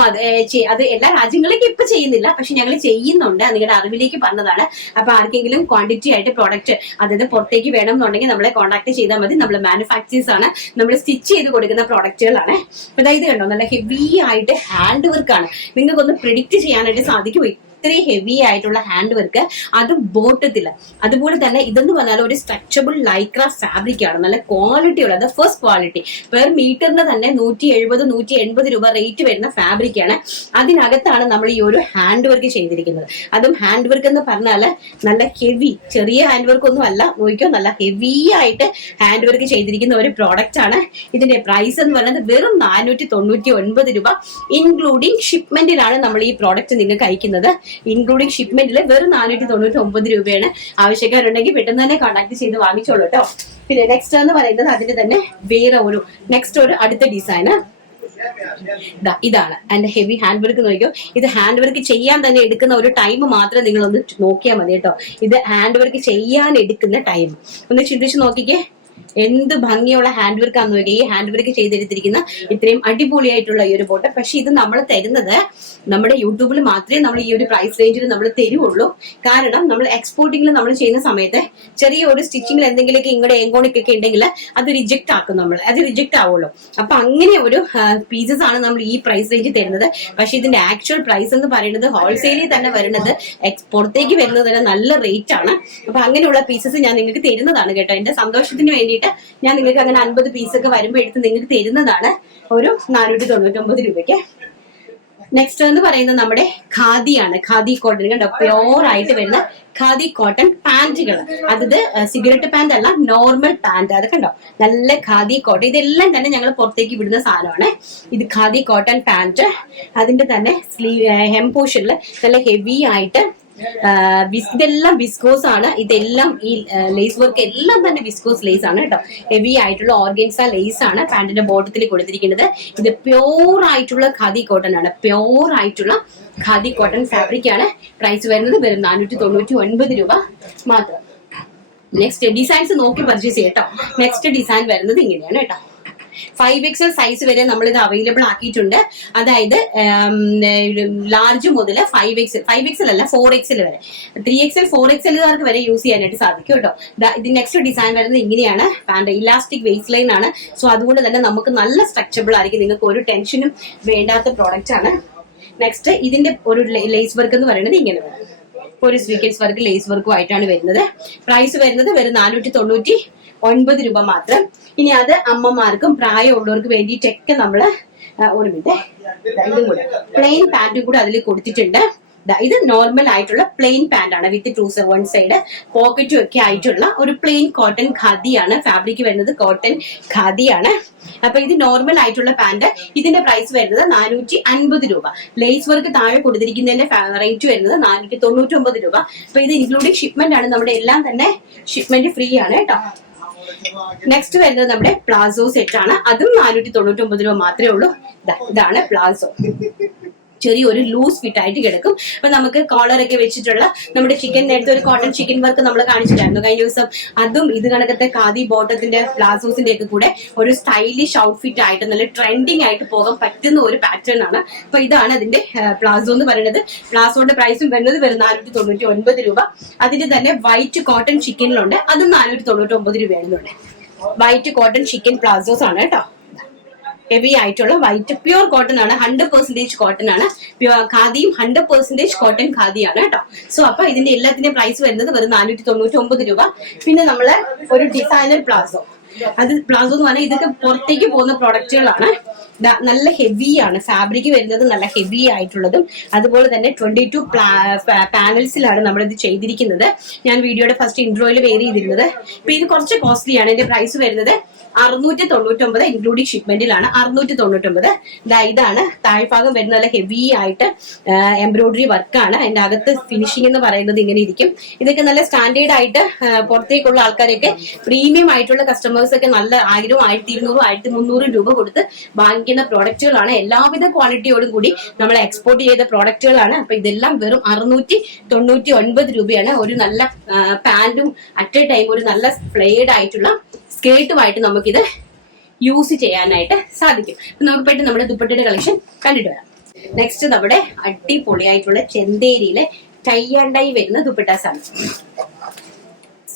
അത് എല്ലാ രാജ്യങ്ങളിലേക്കും ഇപ്പൊ ചെയ്യുന്നില്ല, പക്ഷെ ഞങ്ങൾ ചെയ്യുന്നുണ്ട്. നിങ്ങളുടെ അറിവിലേക്ക് പറഞ്ഞതാണ്. അപ്പൊ ആർക്കെങ്കിലും ക്വാണ്ടിറ്റി ആയിട്ട് പ്രോഡക്റ്റ് അതായത് പുറത്തേക്ക് വേണം എന്നുണ്ടെങ്കിൽ നമ്മളെ കോൺടാക്ട് ചെയ്താൽ മതി. നമ്മൾ മാനുഫാക്ചേഴ്സ് ആണ്, നമ്മൾ സ്റ്റിച്ച് ചെയ്ത് കൊടുക്കുന്ന പ്രോഡക്റ്റുകളാണ്. അപ്പൊ ഇത് കണ്ടോ, നല്ല ഹെവി ആയിട്ട് ഹാൻഡ് വർക്ക് ആണ്. നിങ്ങൾക്കൊന്ന് പ്രെഡിക്റ്റ് ചെയ്യാനായിട്ട് സാധിക്കും അത്രയും ഹെവി ആയിട്ടുള്ള ഹാൻഡ് വർക്ക്, അത് ബോട്ടത്തില്. അതുപോലെ തന്നെ ഇതെന്ന് പറഞ്ഞാൽ ഒരു സ്ട്രെച്ചബിൾ ലൈക്ര ഫാബ്രിക് ആണ്, നല്ല ക്വാളിറ്റി ഉള്ളത്, ഫസ്റ്റ് ക്വാളിറ്റി. പെർ മീറ്ററിന് തന്നെ 170-180 രൂപ റേറ്റ് വരുന്ന ഫാബ്രിക് ആണ്. അതിനകത്താണ് നമ്മൾ ഈ ഒരു ഹാൻഡ് വർക്ക് ചെയ്തിരിക്കുന്നത്. അതും ഹാൻഡ് വർക്ക് എന്ന് പറഞ്ഞാൽ നല്ല ഹെവി, ചെറിയ ഹാൻഡ് വർക്ക് ഒന്നും അല്ല, നോക്കിയോ, നല്ല ഹെവി ആയിട്ട് ഹാൻഡ് വർക്ക് ചെയ്തിരിക്കുന്ന ഒരു പ്രോഡക്റ്റ് ആണ്. ഇതിന്റെ പ്രൈസ് എന്ന് പറയുന്നത് വെറും 499 രൂപ. ഇൻക്ലൂഡിംഗ് ഷിപ്മെന്റിലാണ് നമ്മൾ ഈ പ്രോഡക്റ്റ് നിങ്ങൾക്ക് അയക്കുന്നത്. ഇൻക്ലൂഡിംഗ് ഷിപ്മെന്റിൽ വെറും 499 രൂപയാണ്. ആവശ്യക്കാരുണ്ടെങ്കിൽ പെട്ടെന്ന് തന്നെ കോൺടാക്ട് ചെയ്ത് വാങ്ങിച്ചോളൂ കേട്ടോ. പിന്നെ നെക്സ്റ്റ് എന്ന് പറയുന്നത് അതിന്റെ തന്നെ വേറെ ഒരു അടുത്ത ഡിസൈന് ഇതാണ്. ആൻഡ് ഹെവി ഹാൻഡ് വർക്ക് നോക്കിയോ. ഇത് ഹാൻഡ് വർക്ക് ചെയ്യാൻ തന്നെ എടുക്കുന്ന ഒരു ടൈം മാത്രം നിങ്ങൾ ഒന്ന് നോക്കിയാൽ മതി കേട്ടോ. ഇത് ഹാൻഡ് വർക്ക് ചെയ്യാൻ എടുക്കുന്ന ടൈം ഒന്ന് ചിന്തിച്ച് നോക്കിക്കേ. എന്ത് ഭംഗിയുള്ള ഹാൻഡ് വർക്ക് ആണെന്ന് നോക്കി. ഈ ഹാൻഡ് വർക്ക് ചെയ്തെടുത്തിരിക്കുന്ന ഇത്രയും അടിപൊളിയായിട്ടുള്ള ഈ ഒരു ബോട്ട്. പക്ഷെ ഇത് നമ്മൾ തരുന്നത് നമ്മുടെ യൂട്യൂബിൽ മാത്രമേ നമ്മൾ ഈ ഒരു പ്രൈസ് റേഞ്ചിൽ നമ്മൾ തരുള്ളൂ. കാരണം നമ്മൾ എക്സ്പോർട്ടിംഗിൽ നമ്മൾ ചെയ്യുന്ന സമയത്ത് ചെറിയ ഒരു സ്റ്റിച്ചിങ്ങിൽ എന്തെങ്കിലുമൊക്കെ ഇങ്ങോട്ട് എങ്കോണിക്കൊക്കെ ഉണ്ടെങ്കിൽ അത് റിജക്ട് ആക്കും, അത് റിജക്ട് ആവുള്ളൂ. അപ്പൊ അങ്ങനെ ഒരു പീസസ് ആണ് നമ്മൾ ഈ പ്രൈസ് റേഞ്ച് തരുന്നത്. പക്ഷെ ഇതിന്റെ ആക്ച്വൽ പ്രൈസ് എന്ന് പറയുന്നത് ഹോൾസെയിലിൽ തന്നെ വരുന്നത് പുറത്തേക്ക് വരുന്നത് തന്നെ നല്ല റേറ്റ് ആണ്. അപ്പൊ അങ്ങനെയുള്ള പീസസ് ഞാൻ നിങ്ങൾക്ക് തരുന്നതാണ് കേട്ടോ. എന്റെ സന്തോഷത്തിന് വേണ്ടിയിട്ട് ഞാൻ നിങ്ങൾക്ക് അങ്ങനെ 50 പീസൊക്കെ വരുമ്പോൾ എടുത്ത് നിങ്ങൾക്ക് തരുന്നതാണ് ഒരു 499 രൂപയ്ക്ക്. നെക്സ്റ്റ് എന്ന് പറയുന്നത് നമ്മുടെ ഖാദിയാണ്. ഖാദി കോട്ടൺ കണ്ടോ, പ്യോർ ആയിട്ട് വരുന്ന ഖാദി കോട്ടൺ പാന്റുകൾ. അത് സിഗരറ്റ് പാന്റ് അല്ല, നോർമൽ പാന്റ്. അത് കണ്ടോ, നല്ല ഖാദി കോട്ടൺ. ഇതെല്ലാം തന്നെ ഞങ്ങൾ പുറത്തേക്ക് വിടുന്ന സാധനമാണ്. ഇത് ഖാദി കോട്ടൺ പാന്റ്. അതിന്റെ തന്നെ ഹെം പോർഷനിൽ നല്ല ഹെവി ആയിട്ട് ഇതെല്ലാം വിസ്കോസ് ആണ്. ഇതെല്ലാം ഈ ലേസ് വർക്ക് എല്ലാം തന്നെ വിസ്കോസ് ലേസ് ആണ് കേട്ടോ. ഹെവി ആയിട്ടുള്ള ഓർഗൻസ ലേസ് ആണ് പാന്റിന്റെ ബോട്ടത്തിൽ കൊടുത്തിരിക്കുന്നത്. ഇത് പ്യോർ ആയിട്ടുള്ള ഖാദി കോട്ടൺ ആണ്, പ്യോർ ആയിട്ടുള്ള ഖാദി കോട്ടൺ ഫാബ്രിക് ആണ്. പ്രൈസ് വരുന്നത് വെറും 499 രൂപ മാത്രം. നെക്സ്റ്റ് ഡിസൈൻസ് നോക്കി പർച്ചേസ് ചെയ്യട്ടോ. നെക്സ്റ്റ് ഡിസൈൻ വരുന്നത് ഇങ്ങനെയാണ് കേട്ടോ. 5XL സൈസ് വരെ നമ്മൾ ഇത് അവൈലബിൾ ആക്കിയിട്ടുണ്ട്. അതായത് ലാർജ് മുതൽ 5XL അല്ല 4XL വരെ, 3XL 4XLകാർക്ക് വരെ യൂസ് ചെയ്യാനായിട്ട് സാധിക്കും കേട്ടോ. ഇത് നെക്സ്റ്റ് ഡിസൈൻ വരുന്നത് ഇങ്ങനെയാണ്. പാന്റ് ഇലാസ്റ്റിക് വേസ്റ്റ് ലൈൻ ആണ്. സോ അതുകൊണ്ട് തന്നെ നമുക്ക് നല്ല സ്ട്രെച്ചബിൾ ആയിരിക്കും, നിങ്ങൾക്ക് ഒരു ടെൻഷനും വേണ്ടാത്ത പ്രോഡക്റ്റ് ആണ്. നെക്സ്റ്റ് ഇതിന്റെ ഒരു ലേസ് വർക്ക് എന്ന് പറയുന്നത് ഇങ്ങനെ വരും. ഒരു സ്വീക്കൻസ് വർക്ക് ലേസ് വർക്കും ആയിട്ടാണ് വരുന്നത്. പ്രൈസ് വരുന്നത് വെറും 499 രൂപ മാത്രം. ഇനി അത് അമ്മമാർക്കും പ്രായമുള്ളവർക്ക് വേണ്ടിയിട്ടൊക്കെ നമ്മള് ഒരു മിനിറ്റ് ഇതും കൂടെ പ്ലെയിൻ പാന്റും കൂടെ അതിൽ കൊടുത്തിട്ടുണ്ട്. ഇത് നോർമൽ ആയിട്ടുള്ള പ്ലെയിൻ പാന്റ് ആണ് വിത്ത് ട്രൂസർ, വൺ സൈഡ് പോക്കറ്റും ഒക്കെ ആയിട്ടുള്ള ഒരു പ്ലെയിൻ കോട്ടൺ ഖാദിയാണ്. ഫാബ്രിക് വരുന്നത് കോട്ടൺ ഖാദിയാണ്. അപ്പൊ ഇത് നോർമൽ ആയിട്ടുള്ള പാന്റ്. ഇതിന്റെ പ്രൈസ് വരുന്നത് 450 രൂപ. ലേസ് വർക്ക് താഴെ കൊടുത്തിരിക്കുന്നതിന്റെ റേറ്റ് വരുന്നത് 499 രൂപ. അപ്പൊ ഇത് ഇൻക്ലൂഡിംഗ് ഷിപ്മെന്റ് ആണ്. നമ്മുടെ എല്ലാം തന്നെ ഷിപ്മെന്റ് ഫ്രീ ആണ് കേട്ടോ. നെക്സ്റ്റ് വരുന്നത് നമ്മുടെ പ്ലാസോ സെറ്റ് ആണ്. അതും 499 രൂപ മാത്രമേ ഉള്ളൂ. ഇതാണ് പ്ലാസോ. ചെറിയൊരു ലൂസ് ഫിറ്റ് ആയിട്ട് കിടക്കും. അപ്പൊ നമുക്ക് കോളറൊക്കെ വെച്ചിട്ടുള്ള നമ്മുടെ ചിക്കൻ, നേരത്തെ ഒരു കോട്ടൺ ചിക്കൻ വർക്ക് നമ്മൾ കാണിച്ചിട്ടായിരുന്നു കഴിഞ്ഞ ദിവസം. അതും ഇത് കണക്കത്തെ ഖാദി ബോട്ടത്തിന്റെ പ്ലാസോസിന്റെ ഒക്കെ കൂടെ ഒരു സ്റ്റൈലിഷ് ഔട്ട്ഫിറ്റ് ആയിട്ട് നല്ല ട്രെൻഡിങ് ആയിട്ട് പോകാൻ പറ്റുന്ന ഒരു പാറ്റേൺ ആണ്. അപ്പൊ ഇതാണ് അതിന്റെ പ്ലാസോ എന്ന് പറയുന്നത്. പ്ലാസോന്റെ പ്രൈസും വരുന്നത് വെറും 499 രൂപ. അതിന്റെ തന്നെ വൈറ്റ് കോട്ടൺ ചിക്കനിലുണ്ട്, അതും 499 രൂപയാണെന്നുണ്ട്. വൈറ്റ് കോട്ടൺ ചിക്കൻ പ്ലാസോസ് ആണ് കേട്ടോ. ഹെവി ആയിട്ടുള്ള വൈറ്റ് പ്യൂർ കോട്ടൺ ആണ്, 100% കോട്ടൺ ആണ്. പ്യൂർ ഖാദിയും 100% കോട്ടൺ ഖാദിയാണ് കേട്ടോ. സോ അപ്പൊ ഇതിന്റെ എല്ലാത്തിന്റെയും പ്രൈസ് വരുന്നത് വെറും 499 രൂപ. പിന്നെ നമ്മള് ഒരു ഡിസൈനർ പ്ലാസോ, അത് പ്ലാസോ എന്ന് പറഞ്ഞാൽ ഇതൊക്കെ പുറത്തേക്ക് പോകുന്ന പ്രൊഡക്റ്റുകളാണ്. നല്ല ഹെവി ആണ് ഫാബ്രിക് വരുന്നത്, നല്ല ഹെവി ആയിട്ടുള്ളതും. അതുപോലെ തന്നെ 22 പാനൽസിലാണ് നമ്മളിത് ചെയ്തിരിക്കുന്നത്. ഞാൻ വീഡിയോയുടെ ഫസ്റ്റ് ഇൻട്രോയിൽ വെയർ ചെയ്തിരുന്നത്. ഇപ്പൊ ഇത് കുറച്ച് കോസ്റ്റ്ലി ആണ്. ഇതിന്റെ പ്രൈസ് വരുന്നത് 699 ഇൻക്ലൂഡിംഗ് ഷിപ്മെന്റിലാണ് 699. ഇതാണ് താഴ്ഭാഗം വരുന്ന നല്ല ഹെവി ആയിട്ട് എംബ്രോയിഡറി വർക്കാണ്. അതിന്റെ അകത്ത് ഫിനിഷിംഗ് എന്ന് പറയുന്നത് ഇങ്ങനെ ഇരിക്കും. ഇതൊക്കെ നല്ല സ്റ്റാൻഡേർഡ് ആയിട്ട് പുറത്തേക്കുള്ള ആൾക്കാരൊക്കെ പ്രീമിയം ആയിട്ടുള്ള കസ്റ്റമേഴ്സ് ഒക്കെ നല്ല 1000, 1200, 1300 രൂപ കൊടുത്ത് വാങ്ങിക്കുന്ന പ്രോഡക്റ്റുകളാണ്. എല്ലാവിധ ക്വാളിറ്റിയോടും കൂടി നമ്മൾ എക്സ്പോർട്ട് ചെയ്ത പ്രോഡക്റ്റുകളാണ്. അപ്പൊ ഇതെല്ലാം വെറും 699 രൂപയാണ്. ഒരു നല്ല പാന്റും അറ്റ് എ ടൈം ഒരു നല്ല ഫ്ലെയർഡ് ആയിട്ടുള്ള സ്കേർട്ടുമായിട്ട് നമുക്കിത് യൂസ് ചെയ്യാനായിട്ട് സാധിക്കും. നമുക്ക് പെട്ടെന്ന് നമ്മുടെ ദുപ്പട്ടയുടെ കളക്ഷൻ കണ്ടിട്ട് വരാം. നെക്സ്റ്റ് നമ്മുടെ അടിപൊളിയായിട്ടുള്ള ചെന്തേരിയിലെ ടൈ ആൻഡ് ഡൈ വരുന്ന ദുപ്പട്ടാസ് ആണ്.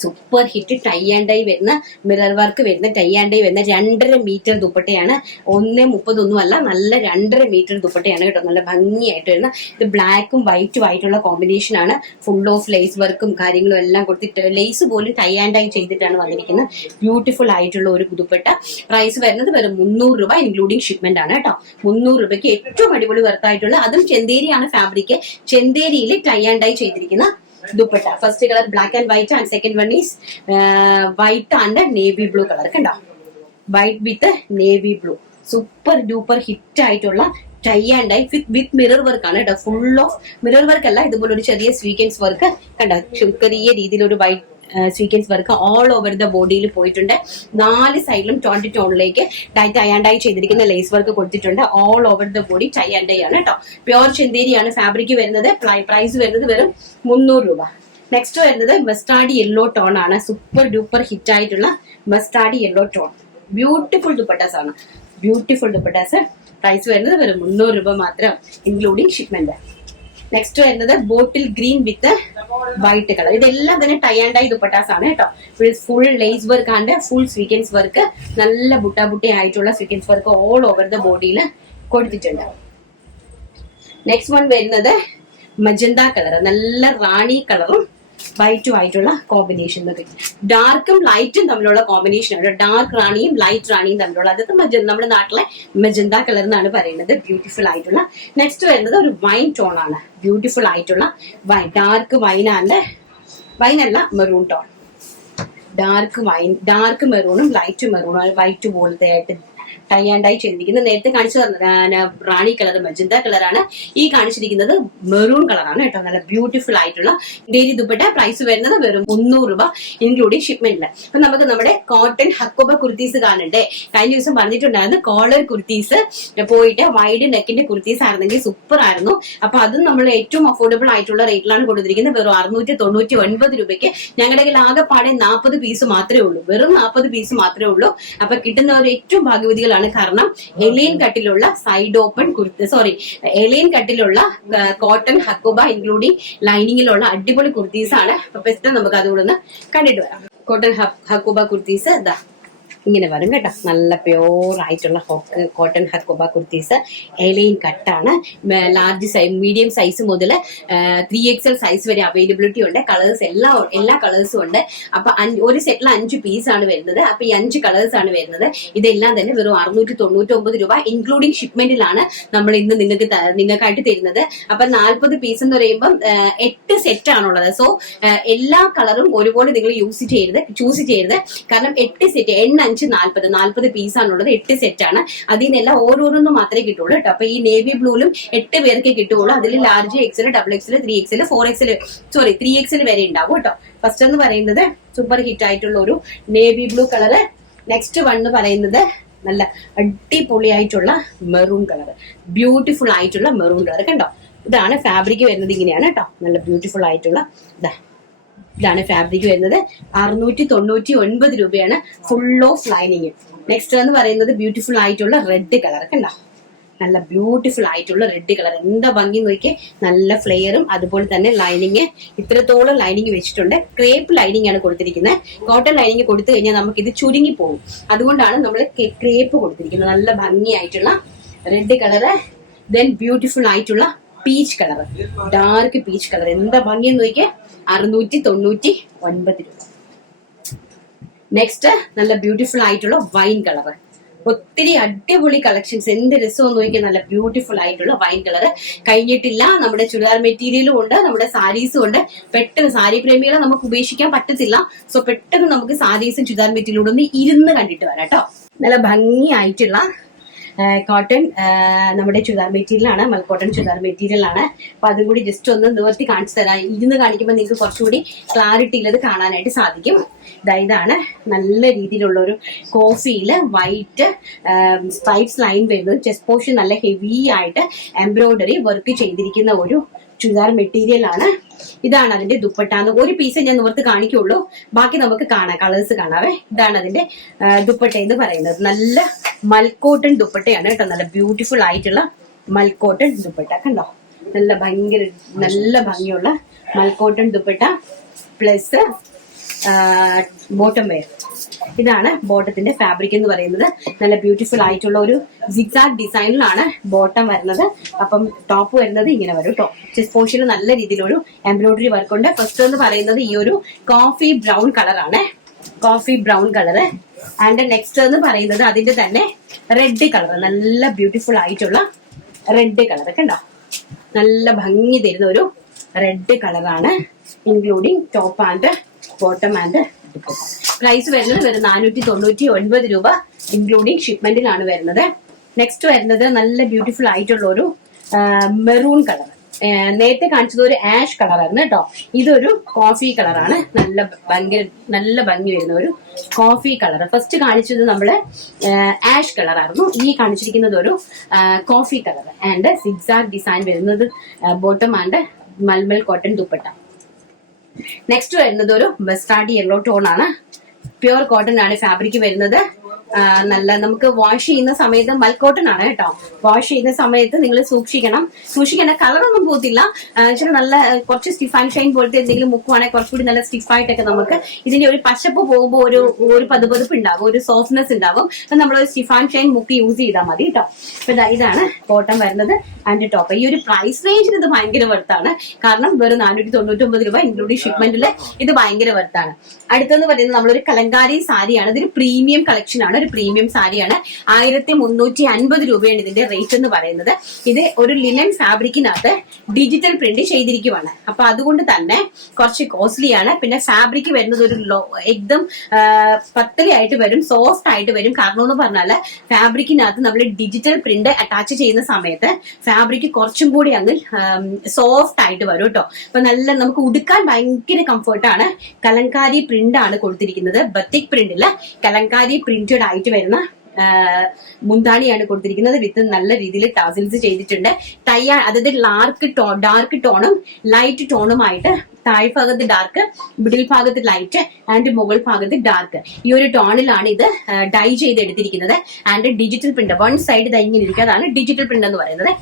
Super hit tie and dye വരുന്ന മിറർ വർക്ക് വരുന്ന ടൈ ആൻഡ് ഡൈ വരുന്ന 2.5 മീറ്റർ ദുപ്പട്ടയാണ്. 1.30 അല്ല, നല്ല 2.5 മീറ്റർ ദുപ്പട്ടയാണ് കേട്ടോ. നല്ല ഭംഗിയായിട്ട് വരുന്ന ഇത് ബ്ലാക്കും വൈറ്റും ആയിട്ടുള്ള കോമ്പിനേഷൻ ആണ്. ഫുൾ ഓഫ് ലേസ് വർക്കും കാര്യങ്ങളും എല്ലാം കൊടുത്തിട്ട് ലേസ് പോലും ടൈ ആൻഡ് ഡൈ ചെയ്തിട്ടാണ് വന്നിരിക്കുന്നത്. ബ്യൂട്ടിഫുൾ ആയിട്ടുള്ള ഒരു ദുപ്പട്ട. പ്രൈസ് വരുന്നത് വെറും 300 രൂപ ഇൻക്ലൂഡിംഗ് ഷിപ്മെന്റ് ആണ് കേട്ടോ. 300 രൂപയ്ക്ക് ഏറ്റവും അടിപൊളി വർത്തായിട്ടുള്ള, അതും ചെന്തേരിയാണ് ഫാബ്രിക്. ചെന്തേരിയിൽ ടൈ ആൻഡ് ഡൈ ചെയ്തിരിക്കുന്ന dupatta. First colour black and white and second one is white and navy blue colour. കണ്ടോ, white with navy blue. Super duper hit ആയിട്ടുള്ള tie and dye with mirror work ആണ് കേട്ടോ. ഫുൾ ഓഫ് മിറർ വർക്ക് അല്ല, ഇതുപോലെ ഒരു ചെറിയ സ്വീക്വൻസ് വർക്ക് കണ്ടോ. ചെറിയ രീതിയിൽ ഒരു white sequence work all over the ബോഡിയിൽ പോയിട്ടുണ്ട്. 4 സൈഡിലും 20 ടോണിലേക്ക് ടൈ ആൻഡ് ഡൈ ചെയ്തിരിക്കുന്ന ലേസ് വർക്ക് കൊടുത്തിട്ടുണ്ട്. All over the body tie and dye ആണ് കേട്ടോ. പ്യോർ ചെന്തേരിയാണ് ഫാബ്രിക് വരുന്നത്. പ്രൈസ് വരുന്നത് വെറും 300 രൂപ. നെക്സ്റ്റ് വരുന്നത് മസ്റ്റാർഡ് യെല്ലോ ടോൺ ആണ്. സൂപ്പർ ഡൂപ്പർ ഹിറ്റ് ആയിട്ടുള്ള mustard yellow tone. Beautiful dupattas ആണ്. ബ്യൂട്ടിഫുൾ ദുപ്പട്ടാസ്. പ്രൈസ് വരുന്നത് വെറും 300 രൂപ മാത്രം ഇൻക്ലൂഡിംഗ് ഷിപ്മെന്റ്. നെക്സ്റ്റ് വരുന്നത് ബോട്ടിൽ ഗ്രീൻ വിത്ത് വൈറ്റ് കളർ. ഇതെല്ലാം തന്നെ ടൈ ആൻഡ് ഡൈ ദുപ്പട്ടാസ് ആണ് കേട്ടോ. ഫുൾ ലേസ് വർക്ക് ആണ്, ഫുൾ സ്വീക്വൻസ് വർക്ക്, നല്ല ബുട്ടി ആയിട്ടുള്ള sequence work all over the ബോഡിയിൽ കൊടുത്തിട്ടുണ്ട്. നെക്സ്റ്റ് വൺ വരുന്നത് മജന്ത കളർ. നല്ല റാണി കളറും വൈറ്റും ആയിട്ടുള്ള കോമ്പിനേഷൻ. ഡാർക്കും ലൈറ്റും തമ്മിലുള്ള കോമ്പിനേഷൻ ആണ്. ഡാർക്ക് റാണിയും ലൈറ്റ് റാണിയും തമ്മിലുള്ള, അതൊക്കെ നമ്മുടെ നാട്ടിലെ മജന്ത കളർ എന്നാണ് പറയുന്നത്. ബ്യൂട്ടിഫുൾ ആയിട്ടുള്ള. നെക്സ്റ്റ് വരുന്നത് ഒരു വൈൻ ടോൺ ആണ്. ബ്യൂട്ടിഫുൾ ആയിട്ടുള്ള wine, dark wine and wine അല്ല, മെറൂൺ ടോൺ. ഡാർക്ക് മെറൂണും ലൈറ്റ് മെറൂണും വൈറ്റ് പോലത്തെ ആയിട്ട് ടൈ ആൻഡ് ഡൈ ചെയ്തിരിക്കുന്നത്. നേരത്തെ കാണിച്ചു റാണി കളർ മജന്ത കളറാണ്. ഈ കാണിച്ചിരിക്കുന്നത് മെറൂൺ കളറാണ് കേട്ടോ. നല്ല ബ്യൂട്ടിഫുൾ ആയിട്ടുള്ള ഡെയിലി ദുപ്പട്ട. പ്രൈസ് വരുന്നത് വെറും 300 രൂപ ഇൻക്ലൂഡിംഗ് ഷിപ്മെന്റില്. അപ്പൊ നമുക്ക് നമ്മുടെ കോട്ടൺ ഹക്കോബ കുർത്തീസ് കാണണ്ടേ. കഴിഞ്ഞ ദിവസം പറഞ്ഞിട്ടുണ്ടായിരുന്നു കോളർ കുർത്തീസ് പോയിട്ട് വൈഡ് നെക്കിന്റെ കുർത്തീസ് ആയിരുന്നെങ്കിൽ സൂപ്പർ ആയിരുന്നു. അപ്പൊ അതും നമ്മൾ ഏറ്റവും അഫോർഡബിൾ ആയിട്ടുള്ള റേറ്റിലാണ് കൊടുത്തിരിക്കുന്നത്. വെറും 699 രൂപയ്ക്ക്. ഞങ്ങളുടെ കയ്യിൽ ആകെപ്പാടെ 40 പീസ് മാത്രമേ ഉള്ളൂ. വെറും 40 പീസ് മാത്രമേ ഉള്ളൂ. അപ്പൊ കിട്ടുന്നവർ ഏറ്റവും ഭാഗ്യവതികളാണ്. കാരണം എലൈൻ കട്ടിലുള്ള സൈഡ് ഓപ്പൺ കുർത്തി, എലൈൻ കട്ടിലുള്ള കോട്ടൺ ഹക്കോബ ഇൻക്ലൂഡിംഗ് ലൈനിങ്ങിലുള്ള അടിപൊളി കുർത്തീസ് ആണ്. അപ്പൊ ഇഷ്ടം നമുക്ക് അതുകൂടെ ഒന്ന് കണ്ടിട്ട് വരാം. കോട്ടൺ ഹക്കോബ കുർത്തീസ് ഇതാ ഇങ്ങനെ വരും കേട്ടോ. നല്ല പ്യോർ ആയിട്ടുള്ള കോട്ടൺ ഹക്കോബ കുർത്തീസ്. എലൈൻ കട്ടാണ്. ലാർജ് സൈസ്, മീഡിയം സൈസ് മുതൽ 3XL സൈസ് വരെ അവൈലബിലിറ്റി ഉണ്ട്. കളേഴ്സ് എല്ലാ കളേഴ്സും ഉണ്ട്. അപ്പൊ ഒരു സെറ്റിൽ 5 പീസ് ആണ് വരുന്നത്. അപ്പൊ ഈ 5 കളേഴ്സ് ആണ് വരുന്നത്. ഇതെല്ലാം തന്നെ വെറും 699 രൂപ ഇൻക്ലൂഡിംഗ് ഷിപ്മെന്റിലാണ് നമ്മൾ ഇന്ന് നിങ്ങൾക്കായിട്ട് തരുന്നത്. അപ്പൊ 40 പീസ് എന്ന് പറയുമ്പോൾ 8 സെറ്റ് ആണുള്ളത്. സോ എല്ലാ കളറും ഒരുപോലെ നിങ്ങൾ ചൂസ് ചെയ്യരുത്. കാരണം 8 സെറ്റ് 40 പീസ് ആണുള്ളത്. 8 സെറ്റ് ആണ്. അതിൽ നിന്നെല്ലാം ഓരോന്നും മാത്രമേ കിട്ടുള്ളൂ കേട്ടോ. അപ്പൊ ഈ നേവി ബ്ലൂലും 8 പേർക്ക് കിട്ടുള്ളൂ. അതിൽ large XL, XXL, 3XL, 4XL 3XL വരെ ഉണ്ടാവും കേട്ടോ. ഫസ്റ്റ് എന്ന് പറയുന്നത് സൂപ്പർ ഹിറ്റ് ആയിട്ടുള്ള ഒരു navy blue colour. Next one എന്ന് പറയുന്നത് നല്ല അടിപൊളിയായിട്ടുള്ള മെറൂൺ കളർ. ബ്യൂട്ടിഫുൾ ആയിട്ടുള്ള മെറൂൺ കളർ കണ്ടോ. ഇതാണ് ഫാബ്രിക് വരുന്നത്. ഇങ്ങനെയാണ് കേട്ടോ. നല്ല ബ്യൂട്ടിഫുൾ ആയിട്ടുള്ള ഇതാണ് ഫാബ്രിക് വരുന്നത്. 699 രൂപയാണ് ഫുൾ ഓഫ് ലൈനിങ്. നെക്സ്റ്റ് എന്ന് പറയുന്നത് ബ്യൂട്ടിഫുൾ ആയിട്ടുള്ള റെഡ് കളർ കണ്ടോ. നല്ല ബ്യൂട്ടിഫുൾ ആയിട്ടുള്ള റെഡ് കളർ. എന്താ ഭംഗി നോക്കി. നല്ല ഫ്ലെയറും അതുപോലെ തന്നെ ലൈനിങ് ഇത്രത്തോളം ലൈനിങ് വെച്ചിട്ടുണ്ട്. ക്രേപ്പ് ലൈനിങ് ആണ് കൊടുത്തിരിക്കുന്നത്. കോട്ടൺ ലൈനിങ് കൊടുത്തു കഴിഞ്ഞാൽ നമുക്ക് ഇത് ചുരുങ്ങി പോകും. അതുകൊണ്ടാണ് നമ്മൾ ക്രേപ്പ് കൊടുത്തിരിക്കുന്നത്. നല്ല ഭംഗിയായിട്ടുള്ള റെഡ് കളറ്. ദെൻ ബ്യൂട്ടിഫുൾ ആയിട്ടുള്ള peach colour, dark peach colour. എന്താ ഭംഗിയെന്ന് നോക്കിയാൽ 699 രൂപ. നെക്സ്റ്റ് നല്ല ബ്യൂട്ടിഫുൾ ആയിട്ടുള്ള വൈൻ കളർ. ഒത്തിരി അടിപൊളി കളക്ഷൻസ്. എന്ത് രസമെന്ന് നോക്കിയാൽ നല്ല ബ്യൂട്ടിഫുൾ ആയിട്ടുള്ള വൈൻ കളർ. കഴിഞ്ഞിട്ടില്ല. നമ്മുടെ ചുരിദാർ മെറ്റീരിയലും ഉണ്ട്, നമ്മുടെ സാരീസും ഉണ്ട്. പെട്ടെന്ന് സാരി പ്രേമികളെ നമുക്ക് ഉപേക്ഷിക്കാൻ പറ്റത്തില്ല. സോ പെട്ടെന്ന് നമുക്ക് സാരീസും ചുരിദാർ മെറ്റീരിയലും ഒന്ന് ഇരുന്ന് കണ്ടിട്ട് വരാം കേട്ടോ. നല്ല ഭംഗിയായിട്ടുള്ള കോട്ടൺ നമ്മുടെ ചുരിദാർ മെറ്റീരിയൽ ആണ്. മൽക്കോട്ടൺ ചുരിദാർ മെറ്റീരിയൽ ആണ്. അപ്പൊ അതും കൂടി ജസ്റ്റ് ഒന്ന് നിവർത്തി കാണിച്ചു തരാം. ഇരുന്ന് കാണിക്കുമ്പോൾ നിങ്ങൾക്ക് കുറച്ചുകൂടി ക്ലാരിറ്റി ഉള്ളത് കാണാനായിട്ട് സാധിക്കും. ഇതാണ് നല്ല രീതിയിലുള്ള ഒരു കോഫിയില് വൈറ്റ് സ്ട്രൈപ്സ് ലൈൻ വരുന്നത്. ചെസ്റ്റ് പോർഷൻ നല്ല ഹെവി ആയിട്ട് എംബ്രോയിഡറി വർക്ക് ചെയ്തിരിക്കുന്ന ഒരു ചുരിദാർ മെറ്റീരിയൽ ആണ്. ഇതാണ് അതിന്റെ ദുപ്പട്ടാന്ന്. ഒരു പീസേ ഞാൻ നിവർത്ത് കാണിക്കുള്ളൂ, ബാക്കി നമുക്ക് കാണാം, കളേഴ്സ് കാണാവേ. ഇതാണ് അതിന്റെ ദുപ്പട്ട എന്ന് പറയുന്നത്. നല്ല മൽക്കോട്ടൺ ദുപ്പട്ടയാണ് കേട്ടോ. നല്ല ബ്യൂട്ടിഫുൾ ആയിട്ടുള്ള മൽക്കോട്ടൺ ദുപ്പട്ട കണ്ടോ. നല്ല ഭംഗിയുള്ള മൽക്കോട്ടൺ ദുപ്പട്ട പ്ലസ് ബോട്ടം വെയർ. ഇതാണ് ബോട്ടത്തിന്റെ ഫാബ്രിക് എന്ന് പറയുന്നത്. നല്ല ബ്യൂട്ടിഫുൾ ആയിട്ടുള്ള ഒരു സിഗ്സാഗ് ഡിസൈനിലാണ് ബോട്ടം വരുന്നത്. അപ്പം ടോപ്പ് വരുന്നത് ഇങ്ങനെ വരും കേട്ടോ. ചെസ്റ്റ് പോർഷനിൽ നല്ല രീതിയിലൊരു എംബ്രോയിഡറി വർക്ക് ഉണ്ട്. ഫസ്റ്റ് എന്ന് പറയുന്നത് ഈ ഒരു കോഫി ബ്രൗൺ കളറാണ്, coffee brown colour. And next എന്ന് പറയുന്നത് അതിന്റെ തന്നെ റെഡ് കളർ, നല്ല ബ്യൂട്ടിഫുൾ ആയിട്ടുള്ള റെഡ് കളർ. കണ്ടോ, നല്ല ഭംഗി തരുന്ന ഒരു റെഡ് കളറാണ്, including top and bottom and price വരുന്നത് വെറും 499 രൂപ ഇൻക്ലൂഡിങ് ഷിപ്മെന്റിലാണ് വരുന്നത്. നെക്സ്റ്റ് വരുന്നത് നല്ല ബ്യൂട്ടിഫുൾ ആയിട്ടുള്ള ഒരു മെറൂൺ കളർ. നേരത്തെ കാണിച്ചത് ഒരു ആഷ് കളറായിരുന്നു കേട്ടോ. ഇതൊരു കോഫി കളറാണ്, നല്ല ഭംഗി വരുന്ന ഒരു കോഫി കളർ. ഫസ്റ്റ് കാണിച്ചത് നമ്മള് ആഷ് കളറായിരുന്നു, ഈ കാണിച്ചിരിക്കുന്നത് ഒരു coffee colour. And zigzag design വരുന്നത് bottom and mulmul cotton dupatta. Next വരുന്നത് ഒരു മസ്റ്റാർഡ് യെല്ലോ ടോൺ ആണ്, പ്യുർ കോട്ടൺ ആണ് ഫാബ്രിക് വരുന്നത്. നല്ല നമുക്ക് വാഷ് ചെയ്യുന്ന സമയത്ത് മൽക്കോട്ടൺ ആണ് കേട്ടോ. വാഷ് ചെയ്യുന്ന സമയത്ത് നിങ്ങൾ സൂക്ഷിക്കണം. കളറൊന്നും പോകത്തില്ല. ചില നല്ല കുറച്ച് സ്റ്റിഫ് ആൻഡ് ഷൈൻ പോലത്തെ എന്തെങ്കിലും മുക്കുവാണെങ്കിൽ കുറച്ചുകൂടി നല്ല സ്റ്റിഫായിട്ടൊക്കെ നമുക്ക് ഇതിന്റെ ഒരു പശപ്പ് പോകുമ്പോൾ ഒരു പതുപതുപ്പ് ഉണ്ടാകും, ഒരു സോഫ്റ്റ്നെസ് ഉണ്ടാകും. അപ്പൊ നമ്മൾ ഒരു സ്റ്റിഫ് ആൻഡ് ഷൈൻ മുക്ക് യൂസ് ചെയ്താൽ മതി കേട്ടോ. അപ്പൊ ഇതാണ് ബോട്ടം വരുന്നത് ആൻഡ് ടോപ്പ്. ഈ ഒരു പ്രൈസ് റേഞ്ചിന് ഇത് ഭയങ്കര വർത്താണ്, കാരണം വെറും 499 രൂപ ഇൻക്ലൂഡിംഗ് ഷിപ്മെന്റിൽ ഇത് ഭയങ്കര വർത്താണ്. അടുത്തെന്ന് പറയുന്നത് നമ്മളൊരു കലങ്കാരി സാരിയാണ്. ഇതൊരു പ്രീമിയം കളക്ഷൻ ആണ്, ഒരു പ്രീമിയം സാരിയാണ്. 1350 രൂപയാണ് ഇതിന്റെ റേറ്റ് എന്ന് പറയുന്നത്. ഇത് ഒരു ലിനൻ ഫാബ്രിക്കിനകത്ത് ഡിജിറ്റൽ പ്രിന്റ് ചെയ്തിരിക്കുവാണ്. അപ്പൊ അതുകൊണ്ട് തന്നെ കുറച്ച് കോസ്റ്റ്ലി ആണ്. പിന്നെ ഫാബ്രിക് വരുന്നത് ഒരു എക്ദം പത്തലയായിട്ട് വരും, സോഫ്റ്റ് ആയിട്ട് വരും. കാരണം എന്ന് പറഞ്ഞാല് ഫാബ്രിക്കിനകത്ത് നമ്മൾ ഡിജിറ്റൽ പ്രിന്റ് അറ്റാച്ച് ചെയ്യുന്ന സമയത്ത് ഫാബ്രിക് കുറച്ചും കൂടി അങ്ങ് സോഫ്റ്റ് ആയിട്ട് വരും കേട്ടോ. അപ്പൊ നല്ല നമുക്ക് ഉടുക്കാൻ ഭയങ്കര കംഫർട്ടാണ്. കലങ്കാരി പ്രിന്റ് ആണ് കൊടുത്തിരിക്കുന്നത്. ബത്തിക് പ്രിന്റില് കലങ്കാരി പ്രിന്റഡ് ആയിട്ട് വരുന്ന മുന്താണിയാണ് കൊടുത്തിരിക്കുന്നത്. വിത്ത് നല്ല രീതിയിൽ ടാസിൽസ് ചെയ്തിട്ടുണ്ട്. അതായത് ഡാർക്ക് ടോണും ലൈറ്റ് ടോണുമായിട്ട് താഴ്ഭാഗത്ത് ഡാർക്ക്, മിഡിൽ ഭാഗത്ത് ലൈറ്റ് ആൻഡ് മുകൾ ഭാഗത്ത് ഡാർക്ക്. ഈ ഒരു ടോണിലാണ് ഇത് ഡൈ ചെയ്തെടുത്തിരിക്കുന്നത്. And digital print one side ഇത് ഇങ്ങനെ ഇരിക്കും, അതാണ് ഡിജിറ്റൽ പ്രിന്റ് എന്ന് പറയുന്നത്.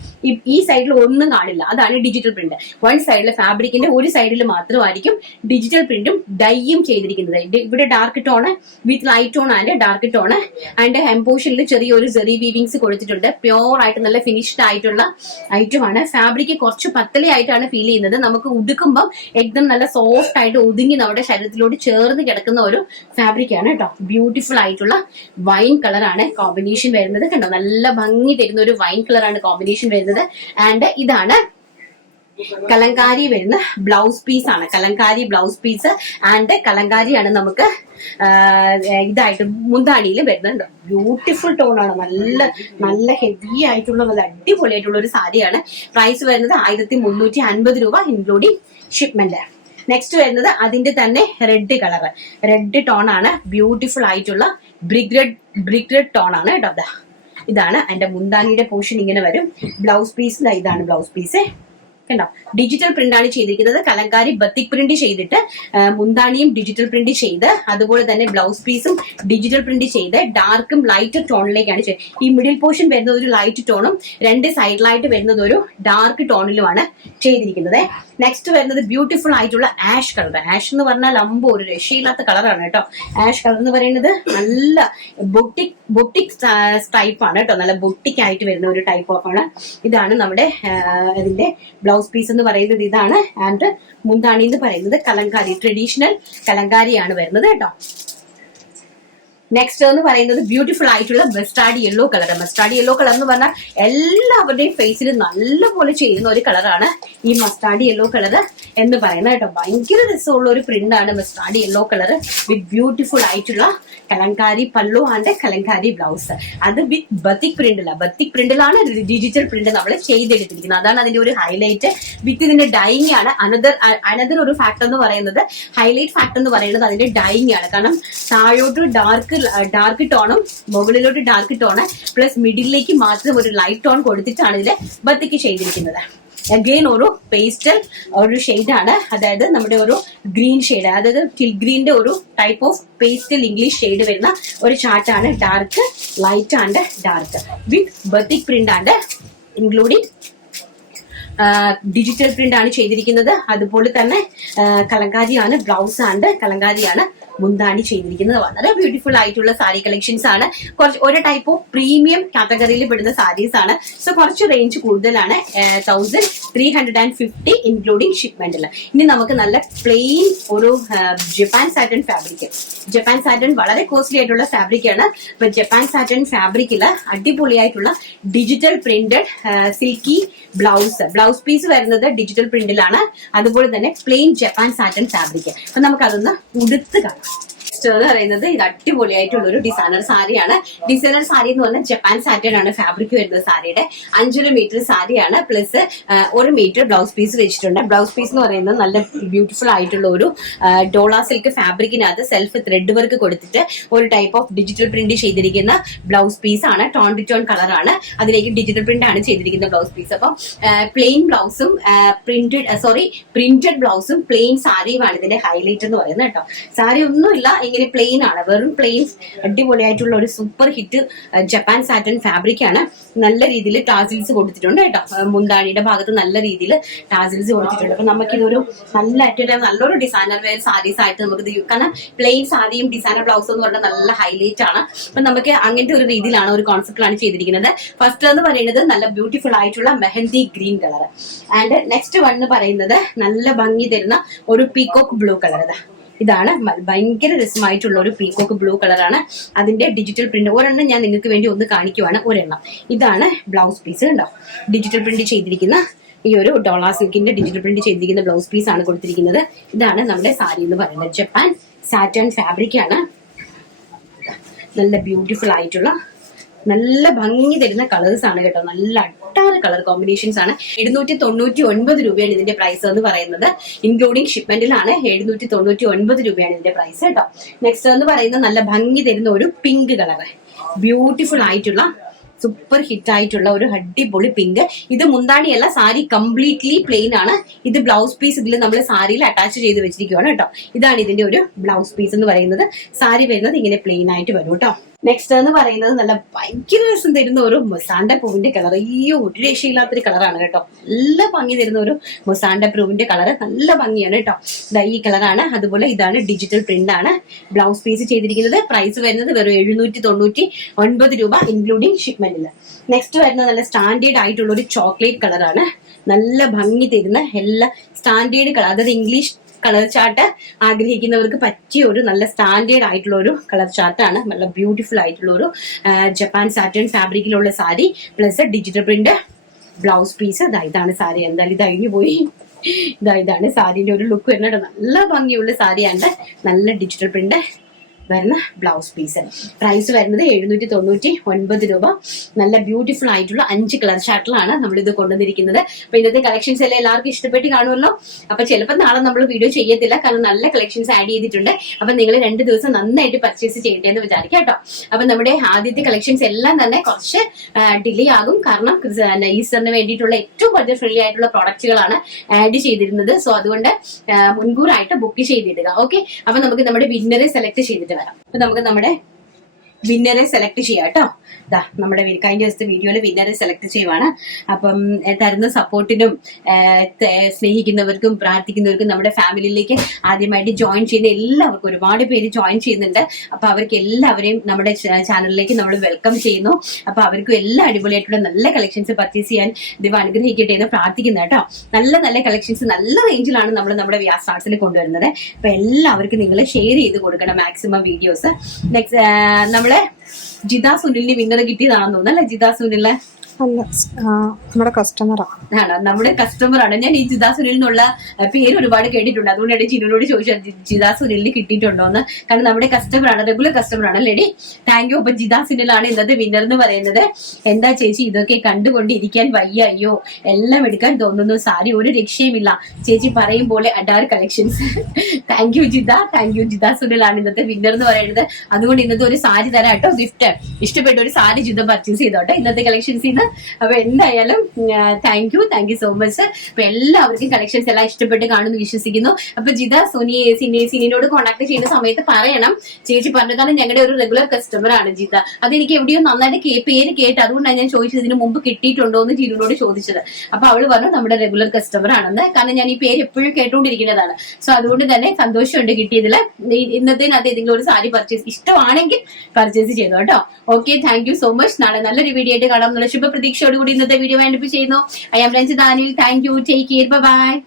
ഈ സൈഡിൽ ഒന്നും കാണില്ല, അതാണ് ഡിജിറ്റൽ പ്രിന്റ്. വൺ സൈഡിൽ ഫാബ്രിക്കിന്റെ ഒരു സൈഡിൽ മാത്രമായിരിക്കും ഡിജിറ്റൽ പ്രിന്റും ഡൈയും ചെയ്തിരിക്കുന്നത്. ഇവിടെ dark tone with light tone and dark tone. And എംപോഷനിൽ ചെറിയൊരു സെറി വീവിങ്സ് കൊടുത്തിട്ടുണ്ട്. പ്യോർ ആയിട്ട് നല്ല ഫിനിഷ്ഡ് ആയിട്ടുള്ള ഐറ്റമാണ്. ഫാബ്രിക് കുറച്ച് പത്തലയായിട്ടാണ് ഫീൽ ചെയ്യുന്നത്. നമുക്ക് ഉടുക്കുമ്പോൾ एकदम നല്ല സോഫ്റ്റ് ആയിട്ട് ഒതുങ്ങി നമ്മുടെ ശരീരത്തിലോട്ട് ചേർന്ന് കിടക്കുന്ന ഒരു ഫാബ്രിക് ആണ് കേട്ടോ. ബ്യൂട്ടിഫുൾ ആയിട്ടുള്ള വൈൻ കളറാണ് കോമ്പിനേഷൻ വരുന്നത്. കണ്ടോ, നല്ല ഭംഗി തരുന്ന ഒരു വൈൻ കളറാണ് കോമ്പിനേഷൻ വരുന്നത്. ആൻഡ് ഇതാണ് കലങ്കാരി വരുന്ന ബ്ലൗസ് പീസ് ആണ്. കലങ്കാരി ബ്ലൗസ് പീസ് ആൻഡ് കലങ്കാരിയാണ് നമുക്ക് ഇതായിട്ട് മുന്താണിയിൽ വരുന്നുണ്ട്. ബ്യൂട്ടിഫുൾ ടോൺ ആണ്, നല്ല ഹെവി ആയിട്ടുള്ള നല്ല അടിപൊളിയായിട്ടുള്ള ഒരു സാരിയാണ്. പ്രൈസ് വരുന്നത് 1350 രൂപ ഇൻക്ലൂഡിംഗ് ഷിപ്മെന്റ്. നെക്സ്റ്റ് വരുന്നത് അതിന്റെ തന്നെ റെഡ് കളർ, റെഡ് ടോൺ ആണ്. ബ്യൂട്ടിഫുൾ ആയിട്ടുള്ള ബ്രിക്ക് റെഡ് ടോൺ ആണ് കേട്ടോ. ഇതാണ് അതിന്റെ മുന്താണിയുടെ പോർഷൻ ഇങ്ങനെ വരും. ബ്ലൗസ് പീസ് ഇതാണ് ബ്ലൗസ് പീസ് കണ്ടോ. ഡിജിറ്റൽ പ്രിന്റ് ആണ് ചെയ്തിരിക്കുന്നത്. കലങ്കാരി ബത്തിക് പ്രിന്റ് ചെയ്തിട്ട് മുന്താണിയും ഡിജിറ്റൽ പ്രിന്റ് ചെയ്ത്, അതുപോലെ തന്നെ ബ്ലൗസ് പീസും ഡിജിറ്റൽ പ്രിന്റ് ചെയ്ത് ഡാർക്കും ലൈറ്റ് ടോണിലേക്കാണ് ചെയ്തത്. ഈ മിഡിൽ പോർഷൻ വരുന്നത് ഒരു ലൈറ്റ് ടോണും രണ്ട് സൈഡിലായിട്ട് വരുന്നത് ഒരു ഡാർക്ക് ടോണിലുമാണ് ചെയ്തിരിക്കുന്നത്. നെക്സ്റ്റ് വരുന്നത് ബ്യൂട്ടിഫുൾ ആയിട്ടുള്ള ആഷ് കളർ. ആഷ് എന്ന് പറഞ്ഞാൽ ഒരു രക്ഷയില്ലാത്ത കളറാണ് കേട്ടോ. ആഷ് കളർ എന്ന് പറയുന്നത് നല്ല ബൊട്ടിക് ടൈപ്പ് ആണ് കേട്ടോ. നല്ല ബൊട്ടിക് ആയിട്ട് വരുന്ന ഒരു ടൈപ്പ് ഓഫ് ആണ്. ഇതാണ് നമ്മുടെ ഇതിന്റെ ബ്ലൗസ് പീസ് എന്ന് പറയുന്നത് ഇതാണ്. ആൻഡ് മുന്താണി എന്ന് പറയുന്നത് കലങ്കാരി, ട്രഡീഷണൽ കലങ്കാരിയാണ് വരുന്നത് കേട്ടോ. നെക്സ്റ്റ് എന്ന് പറയുന്നത് ബ്യൂട്ടിഫുൾ ആയിട്ടുള്ള mustard yellow colour. Mustard yellow colour എന്ന് പറഞ്ഞാൽ എല്ലാവരുടെയും ഫേസിൽ നല്ലപോലെ ചെയ്യുന്ന ഒരു കളറാണ് ഈ മസ്റ്റാർഡ് യെല്ലോ കളർ എന്ന് പറയുന്നത് കേട്ടോ. ഭയങ്കര രസമുള്ള ഒരു പ്രിന്റ് ആണ് മസ്റ്റാർഡ് യെല്ലോ കളർ വിത്ത് ബ്യൂട്ടിഫുൾ ആയിട്ടുള്ള കലങ്കാരി പല്ലു ആൻഡ് കലങ്കാരി ബ്ലൗസ്. അത് വിത്ത് ബത്തിക് പ്രിന്റിലാണ്. ബത്തിക് പ്രിന്റിലാണ് ഡിജിറ്റൽ പ്രിന്റ് നമ്മൾ ചെയ്തെടുത്തിരിക്കുന്നത്. അതാണ് അതിന്റെ ഒരു ഹൈലൈറ്റ്. വിത്ത് ഇതിന്റെ ഡൈയിങ് ആണ്. അനദർ ഒരു ഫാക്ടർ എന്ന് പറയുന്നത്, ഹൈലൈറ്റ് ഫാക്ടർ എന്ന് പറയുന്നത് അതിന്റെ ഡൈയിങ് ആണ്. കാരണം താഴോട്ട് ഡാർക്ക് ടോണും മുകളിലോട്ട് ഡാർക്ക് ടോണ് പ്ലസ് മിഡിലേക്ക് മാത്രം ഒരു ലൈറ്റ് ടോൺ കൊടുത്തിട്ടാണ് ഇതിൽ ബത്തിക്ക് ചെയ്തിരിക്കുന്നത്. അഗെയിൻ ഒരു പേസ്റ്റൽ ഒരു ഷെയ്ഡാണ്, അതായത് നമ്മുടെ ഒരു ഗ്രീൻ ഷെയ്ഡ്, അതായത് ടിൽ ഗ്രീന്റെ ഒരു type of pastel English shade വരുന്ന ഒരു ചാർട്ടാണ്. Dark, light and dark with batik print and including digital print ആണ് ചെയ്തിരിക്കുന്നത്. അതുപോലെ തന്നെ കലങ്കാരിയാണ് ബ്ലൗസ് ആൻഡ് കലങ്കാരിയാണ് മുന്താണി ചെയ്തിരിക്കുന്നത്. വളരെ ബ്യൂട്ടിഫുൾ ആയിട്ടുള്ള സാരി കളക്ഷൻസ് ആണ്. കുറച്ച് ഒരു ടൈപ്പ് ഓഫ് പ്രീമിയം കാറ്റഗറിയിൽ പെടുന്ന സാരീസ് ആണ്. സോ കുറച്ച് റേഞ്ച് കൂടുതലാണ്, 1350 ഇൻക്ലൂഡിംഗ് ഷിപ്മെന്റിൽ. ഇനി നമുക്ക് നല്ല പ്ലെയിൻ ഒരു Japan satin fabric. Japan satin വളരെ കോസ്റ്റ്ലി ആയിട്ടുള്ള ഫാബ്രിക് ആണ്. അപ്പൊ ജപ്പാൻ സാറ്റൻ ഫാബ്രിക്കില് അടിപൊളിയായിട്ടുള്ള digital printed silky blouse piece വരുന്നത് ഡിജിറ്റൽ പ്രിന്റിലാണ്. അതുപോലെ തന്നെ പ്ലെയിൻ ജപ്പാൻ സാറ്റൻ ഫാബ്രിക്. അപ്പൊ നമുക്ക് അതൊന്ന് ഉടുത്ത് കാണാം. എന്ന് പറയുന്നത് ഇത് അടിപൊളിയായിട്ടുള്ള ഒരു ഡിസൈനർ സാരിയാണ്. ഡിസൈനർ സാരി എന്ന് പറഞ്ഞാൽ ജപ്പാൻ സാറ്റൻ ആണ് ഫാബ്രിക് വരുന്നത്. സാരിയുടെ 5 മീറ്റർ സാരിയാണ്. പ്ലസ് 1 മീറ്റർ ബ്ലൗസ് പീസ് വെച്ചിട്ടുണ്ട്. ബ്ലൗസ് പീസ് എന്ന് പറയുന്നത് നല്ല ബ്യൂട്ടിഫുൾ ആയിട്ടുള്ള ഒരു ഡോള സിൽക്ക് ഫാബ്രിക്കിനകത്ത് സെൽഫ് ത്രെഡ് വർക്ക് കൊടുത്തിട്ട് ഒരു ടൈപ്പ് ഓഫ് ഡിജിറ്റൽ പ്രിന്റ് ചെയ്തിരിക്കുന്ന ബ്ലൗസ് പീസ് ആണ്. ടോൺ ടു ടോൺ കളറാണ്. അതിലേക്ക് ഡിജിറ്റൽ പ്രിന്റ് ആണ് ചെയ്തിരിക്കുന്ന ബ്ലൗസ് പീസ്. അപ്പം പ്ലെയിൻ ബ്ലൗസും പ്രിന്റഡ് ബ്ലൗസും പ്ലെയിൻ സാരിയുമാണ് ഇതിന്റെ ഹൈലൈറ്റ് എന്ന് പറയുന്നത് കേട്ടോ. സാരി ഒന്നുമില്ല, ഇങ്ങനെ പ്ലെയിൻ ആണ്, വെറും പ്ലെയിൻ അടിപൊളിയായിട്ടുള്ള ഒരു super hit Japan satin fabric ആണ്. നല്ല രീതിയിൽ ടാസിൽസ് കൊടുത്തിട്ടുണ്ട് കേട്ടോ. മുന്താണിയുടെ ഭാഗത്ത് നല്ല രീതിയിൽ ടാസിൽസ് കൊടുത്തിട്ടുണ്ട്. അപ്പൊ നമുക്കിതൊരു നല്ലൊരു ഡിസൈനർ വെയർ സാരീസ് ആയിട്ട് നമുക്ക് കാരണം പ്ലെയിൻ സാരിയും ഡിസൈനർ ബ്ലൗസും എന്ന് പറഞ്ഞാൽ നല്ല ഹൈലൈറ്റ് ആണ്. അപ്പൊ നമുക്ക് അങ്ങനത്തെ ഒരു രീതിയിലാണ്, ഒരു കോൺസെപ്റ്റിലാണ് ചെയ്തിരിക്കുന്നത്. ഫസ്റ്റ് എന്ന് പറയുന്നത് നല്ല ബ്യൂട്ടിഫുൾ ആയിട്ടുള്ള mehndi green colour. And next one എന്ന് പറയുന്നത് നല്ല ഭംഗി തരുന്ന ഒരു പീകോക്ക് ബ്ലൂ കളർ. ഇതാണ് ഭയങ്കര രസമായിട്ടുള്ള ഒരു പീകോക്ക് ബ്ലൂ കളറാണ്. അതിന്റെ ഡിജിറ്റൽ പ്രിന്റ് ഒരെണ്ണം ഞാൻ നിങ്ങൾക്ക് വേണ്ടി ഒന്ന് കാണിക്കുവാണ്. ഒരെണ്ണം ഇതാണ് ബ്ലൗസ് പീസ് ഉണ്ടോ, ഡിജിറ്റൽ പ്രിന്റ് ചെയ്തിരിക്കുന്ന ഈ ഒരു ഡോള സിൽക്കിന്റെ ഡിജിറ്റൽ പ്രിന്റ് ചെയ്തിരിക്കുന്ന ബ്ലൗസ് പീസ് ആണ് കൊടുത്തിരിക്കുന്നത്. ഇതാണ് നമ്മുടെ സാരി എന്ന് പറയുന്നത്. ജപ്പാൻ സാറ്റൻ ഫാബ്രിക് ആണ്. നല്ല ബ്യൂട്ടിഫുൾ ആയിട്ടുള്ള നല്ല ഭംഗി തരുന്ന കളേഴ്സ് ആണ് കേട്ടോ. നല്ല അട്ടാറ് കളർ കോമ്പിനേഷൻസ് ആണ്. 799 രൂപയാണ് ഇതിന്റെ പ്രൈസ് എന്ന് പറയുന്നത്. ഇൻക്ലൂഡിംഗ് ഷിപ്മെന്റിലാണ് 799 രൂപയാണ് ഇതിന്റെ പ്രൈസ് കേട്ടോ. നെക്സ്റ്റ് എന്ന് പറയുന്നത് നല്ല ഭംഗി തരുന്ന ഒരു പിങ്ക് കളർ, ബ്യൂട്ടിഫുൾ ആയിട്ടുള്ള സൂപ്പർ ഹിറ്റ് ആയിട്ടുള്ള ഒരു അടിപൊളി പിങ്ക്. ഇത് മുന്താണിയല്ല, സാരി കംപ്ലീറ്റ്ലി പ്ലെയിൻ ആണ്. ഇത് ബ്ലൗസ് പീസ് ഇതിൽ നമ്മൾ സാരിയിൽ അറ്റാച്ച് ചെയ്ത് വെച്ചിരിക്കുകയാണ് കേട്ടോ. ഇതാണ് ഇതിന്റെ ഒരു ബ്ലൗസ് പീസ് എന്ന് പറയുന്നത്. സാരി വരുന്നത് ഇങ്ങനെ പ്ലെയിൻ ആയിട്ട് വരും കേട്ടോ. നെക്സ്റ്റ് എന്ന് പറയുന്നത് നല്ല ഭയങ്കര രസം തരുന്ന ഒരു മൊസാണ്ട പൂവിന്റെ കളർ. ഈ ഒരു രക്ഷയില്ലാത്തൊരു കളറാണ് കേട്ടോ. നല്ല ഭംഗി തരുന്ന ഒരു മൊസാണ്ട പൂവിന്റെ കളർ, നല്ല ഭംഗിയാണ് കേട്ടോ. ഈ കളറാണ്. അതുപോലെ ഇതാണ് ഡിജിറ്റൽ പ്രിന്റ് ആണ് ബ്ലൗസ് പീസ് ചെയ്തിരിക്കുന്നത്. പ്രൈസ് വരുന്നത് വെറും 799 രൂപ ഇൻക്ലൂഡിംഗ് ഷിപ്മെന്റിൽ. നെക്സ്റ്റ് വരുന്നത് നല്ല സ്റ്റാൻഡേർഡ് ആയിട്ടുള്ള ഒരു ചോക്ലേറ്റ് കളറാണ്. നല്ല ഭംഗി തരുന്ന എല്ലാ സ്റ്റാൻഡേർഡ് കളർ, അതായത് ഇംഗ്ലീഷ് കളർ ചാർട്ട് ആഗ്രഹിക്കുന്നവർക്ക് പറ്റിയ ഒരു നല്ല സ്റ്റാൻഡേർഡ് ആയിട്ടുള്ള ഒരു കളർ ചാർട്ടാണ്. നല്ല ബ്യൂട്ടിഫുൾ ആയിട്ടുള്ള ഒരു ജപ്പാൻ സാറ്റൻ ഫാബ്രിക്കിലുള്ള sari plus digital print blouse piece. ഇതാണ് സാരി. എന്തായാലും ഇത് അഴിഞ്ഞു പോയി. ഇതാണ് സാരിന്റെ ഒരു ലുക്ക് വരുന്നത്. നല്ല ഭംഗിയുള്ള സാരിയാണ്. നല്ല ഡിജിറ്റൽ പ്രിന്റ് വരുന്ന ബ്ലൗസ് പീസ്. പ്രൈസ് വരുന്നത് 799 രൂപ. നല്ല ബ്യൂട്ടിഫുൾ ആയിട്ടുള്ള 5 കളർ ചാർട്ടിലാണ് നമ്മൾ ഇത് കൊണ്ടുവന്നിരിക്കുന്നത്. അപ്പൊ ഇന്നത്തെ കളക്ഷൻസ് എല്ലാം എല്ലാവർക്കും ഇഷ്ടപ്പെട്ട് കാണുമല്ലോ. അപ്പൊ ചിലപ്പോൾ നാളെ നമ്മൾ വീഡിയോ ചെയ്യത്തില്ല, കാരണം നല്ല കളക്ഷൻസ് ആഡ് ചെയ്തിട്ടുണ്ട്. അപ്പൊ നിങ്ങൾ 2 ദിവസം നന്നായിട്ട് പർച്ചേസ് ചെയ്യട്ടെ എന്ന് വിചാരിക്കാം കേട്ടോ. അപ്പൊ നമ്മുടെ ആദ്യത്തെ കളക്ഷൻസ് എല്ലാം തന്നെ കുറച്ച് ഡിലേ ആകും, കാരണം ഈസ്റ്ററിന് വേണ്ടിയിട്ടുള്ള ഏറ്റവും ബഡ്ജറ്റ് ഫ്രണ്ട്ലി ആയിട്ടുള്ള പ്രോഡക്റ്റുകളാണ് ആഡ് ചെയ്തിരുന്നത്. സോ അതുകൊണ്ട് മുൻകൂറായിട്ട് ബുക്ക് ചെയ്തിടുക. ഓക്കെ, അപ്പൊ നമുക്ക് നമ്മുടെ വിന്നറെ സെലക്ട് ചെയ്തിട്ട് വരാം. അപ്പൊ നമുക്ക് നമ്മുടെ വിന്നറെ സെലക്ട് ചെയ്യാം കേട്ടോ. നമ്മുടെ കഴിഞ്ഞ ദിവസത്തെ വീഡിയോയിൽ വിന്നറെ സെലക്ട് ചെയ്യുവാണ്. അപ്പം തരുന്ന സപ്പോർട്ടിനും സ്നേഹിക്കുന്നവർക്കും പ്രാർത്ഥിക്കുന്നവർക്കും നമ്മുടെ ഫാമിലിയിലേക്ക് ആദ്യമായിട്ട് ജോയിൻ ചെയ്യുന്ന എല്ലാവർക്കും ഒരുപാട് പേര് ജോയിൻ ചെയ്യുന്നുണ്ട്. അപ്പൊ അവർക്ക് എല്ലാവരെയും നമ്മുടെ ചാനലിലേക്ക് നമ്മൾ വെൽക്കം ചെയ്യുന്നു. അപ്പൊ അവർക്കും എല്ലാം അടിപൊളിയായിട്ടുള്ള നല്ല കളക്ഷൻസ് പർച്ചേസ് ചെയ്യാൻ ദൈവം അനുഗ്രഹിക്കട്ടെ എന്ന് പ്രാർത്ഥിക്കുന്നു കേട്ടോ. നല്ല നല്ല കളക്ഷൻസ് നല്ല റേഞ്ചിലാണ് നമ്മൾ നമ്മുടെ വ്യാസ് ആർട്സിൽ കൊണ്ടുവരുന്നത്. അപ്പൊ എല്ലാവർക്കും നിങ്ങൾ ഷെയർ ചെയ്ത് കൊടുക്കണം മാക്സിമം വീഡിയോസ്. നെക്സ്റ്റ് നമ്മളെ ജിത സുനിലിന് വിന്നർ കിട്ടിയതാണെന്ന് തോന്നുന്നു അല്ലെ? ജിത സുനിലിന് നമ്മുടെ കസ്റ്റമറാണ്. നമ്മുടെ കസ്റ്റമറാണ്. ഞാൻ ഈ ജിത സുനിൽ എന്നുള്ള പേര് ഒരുപാട് കേട്ടിട്ടുണ്ട്. അതുകൊണ്ടാണ് ജിനുവിനോട് ചോദിച്ചത് ജിത സുനിലിന് കിട്ടിയിട്ടുണ്ടോ എന്ന്. കാരണം നമ്മുടെ കസ്റ്റമറാണ്, റെഗുലർ കസ്റ്റമറാണ് ലേഡി. Thank you. അപ്പൊ ജിത സുനിലാണ് ഇന്നത്തെ വിന്നർ എന്ന് പറയുന്നത്. എന്താ ചേച്ചി ഇതൊക്കെ കണ്ടുകൊണ്ടിരിക്കാൻ വയ്യ, അയ്യോ എല്ലാം എടുക്കാൻ തോന്നുന്നു, സാരി ഒരു രക്ഷയുമില്ല, ചേച്ചി പറയും പോലെ അഡാർ collections. Thank you Jitha, thank you. Jitha സുനിലാണ് ഇന്നത്തെ വിന്നർ എന്ന് പറയുന്നത്. അതുകൊണ്ട് ഇന്നത്തെ ഒരു സാരി തരാം കേട്ടോ, ഗിഫ്റ്റ്. ഇഷ്ടപ്പെട്ട ഒരു സാരി ജിത പർച്ചേസ് ചെയ്തോട്ടെ ഇന്നത്തെ കളക്ഷൻസ്. ആണ്. അപ്പൊ എന്തായാലും താങ്ക് യു സോ മച്ച്. അപ്പൊ എല്ലാവർക്കും കളക്ഷൻസ് എല്ലാം ഇഷ്ടപ്പെട്ട് കാണുമെന്ന് വിശ്വസിക്കുന്നു. അപ്പൊ ജിത സിനിനോട് കോൺടാക്ട് ചെയ്യുന്ന സമയത്ത് പറയണം, ചേച്ചി പറഞ്ഞതാണ് ഞങ്ങളുടെ ഒരു റെഗുലർ കസ്റ്റമർ ആണ് ജിത. അതെനിക്ക് എവിടെയോ നന്നായിട്ട് പേര് കേട്ട്, അതുകൊണ്ടാണ് ഞാൻ ചോദിച്ചത് ഇതിന് മുമ്പ് കിട്ടിയിട്ടുണ്ടോ എന്ന് ജിനുവിനോട് ചോദിച്ചത്. അപ്പൊ അവള് പറഞ്ഞു നമ്മുടെ റെഗുലർ കസ്റ്റമർ ആണെന്ന്. കാരണം ഞാൻ ഈ പേര് എപ്പോഴും കേട്ടുകൊണ്ടിരിക്കുന്നതാണ്. സോ അതുകൊണ്ട് തന്നെ സന്തോഷമുണ്ട് കിട്ടിയതിൽ. ഇന്നത്തേനകത്ത് ഏതെങ്കിലും ഒരു സാരി പർച്ചേസ് ഇഷ്ടമാണെങ്കിൽ പർച്ചേസ് ചെയ്തു കേട്ടോ. Okay, thank you so much. നാളെ നല്ലൊരു വീഡിയോ ആയിട്ട് കാണാം എന്നുള്ള ശുഭ പ്രതീക്ഷയോടുകൂടി ഇന്നത്തെ വീഡിയോ വൈൻഡപ്പ് ചെയ്യുന്നു. I am Ranjitha Danil. Thank you, take care, by.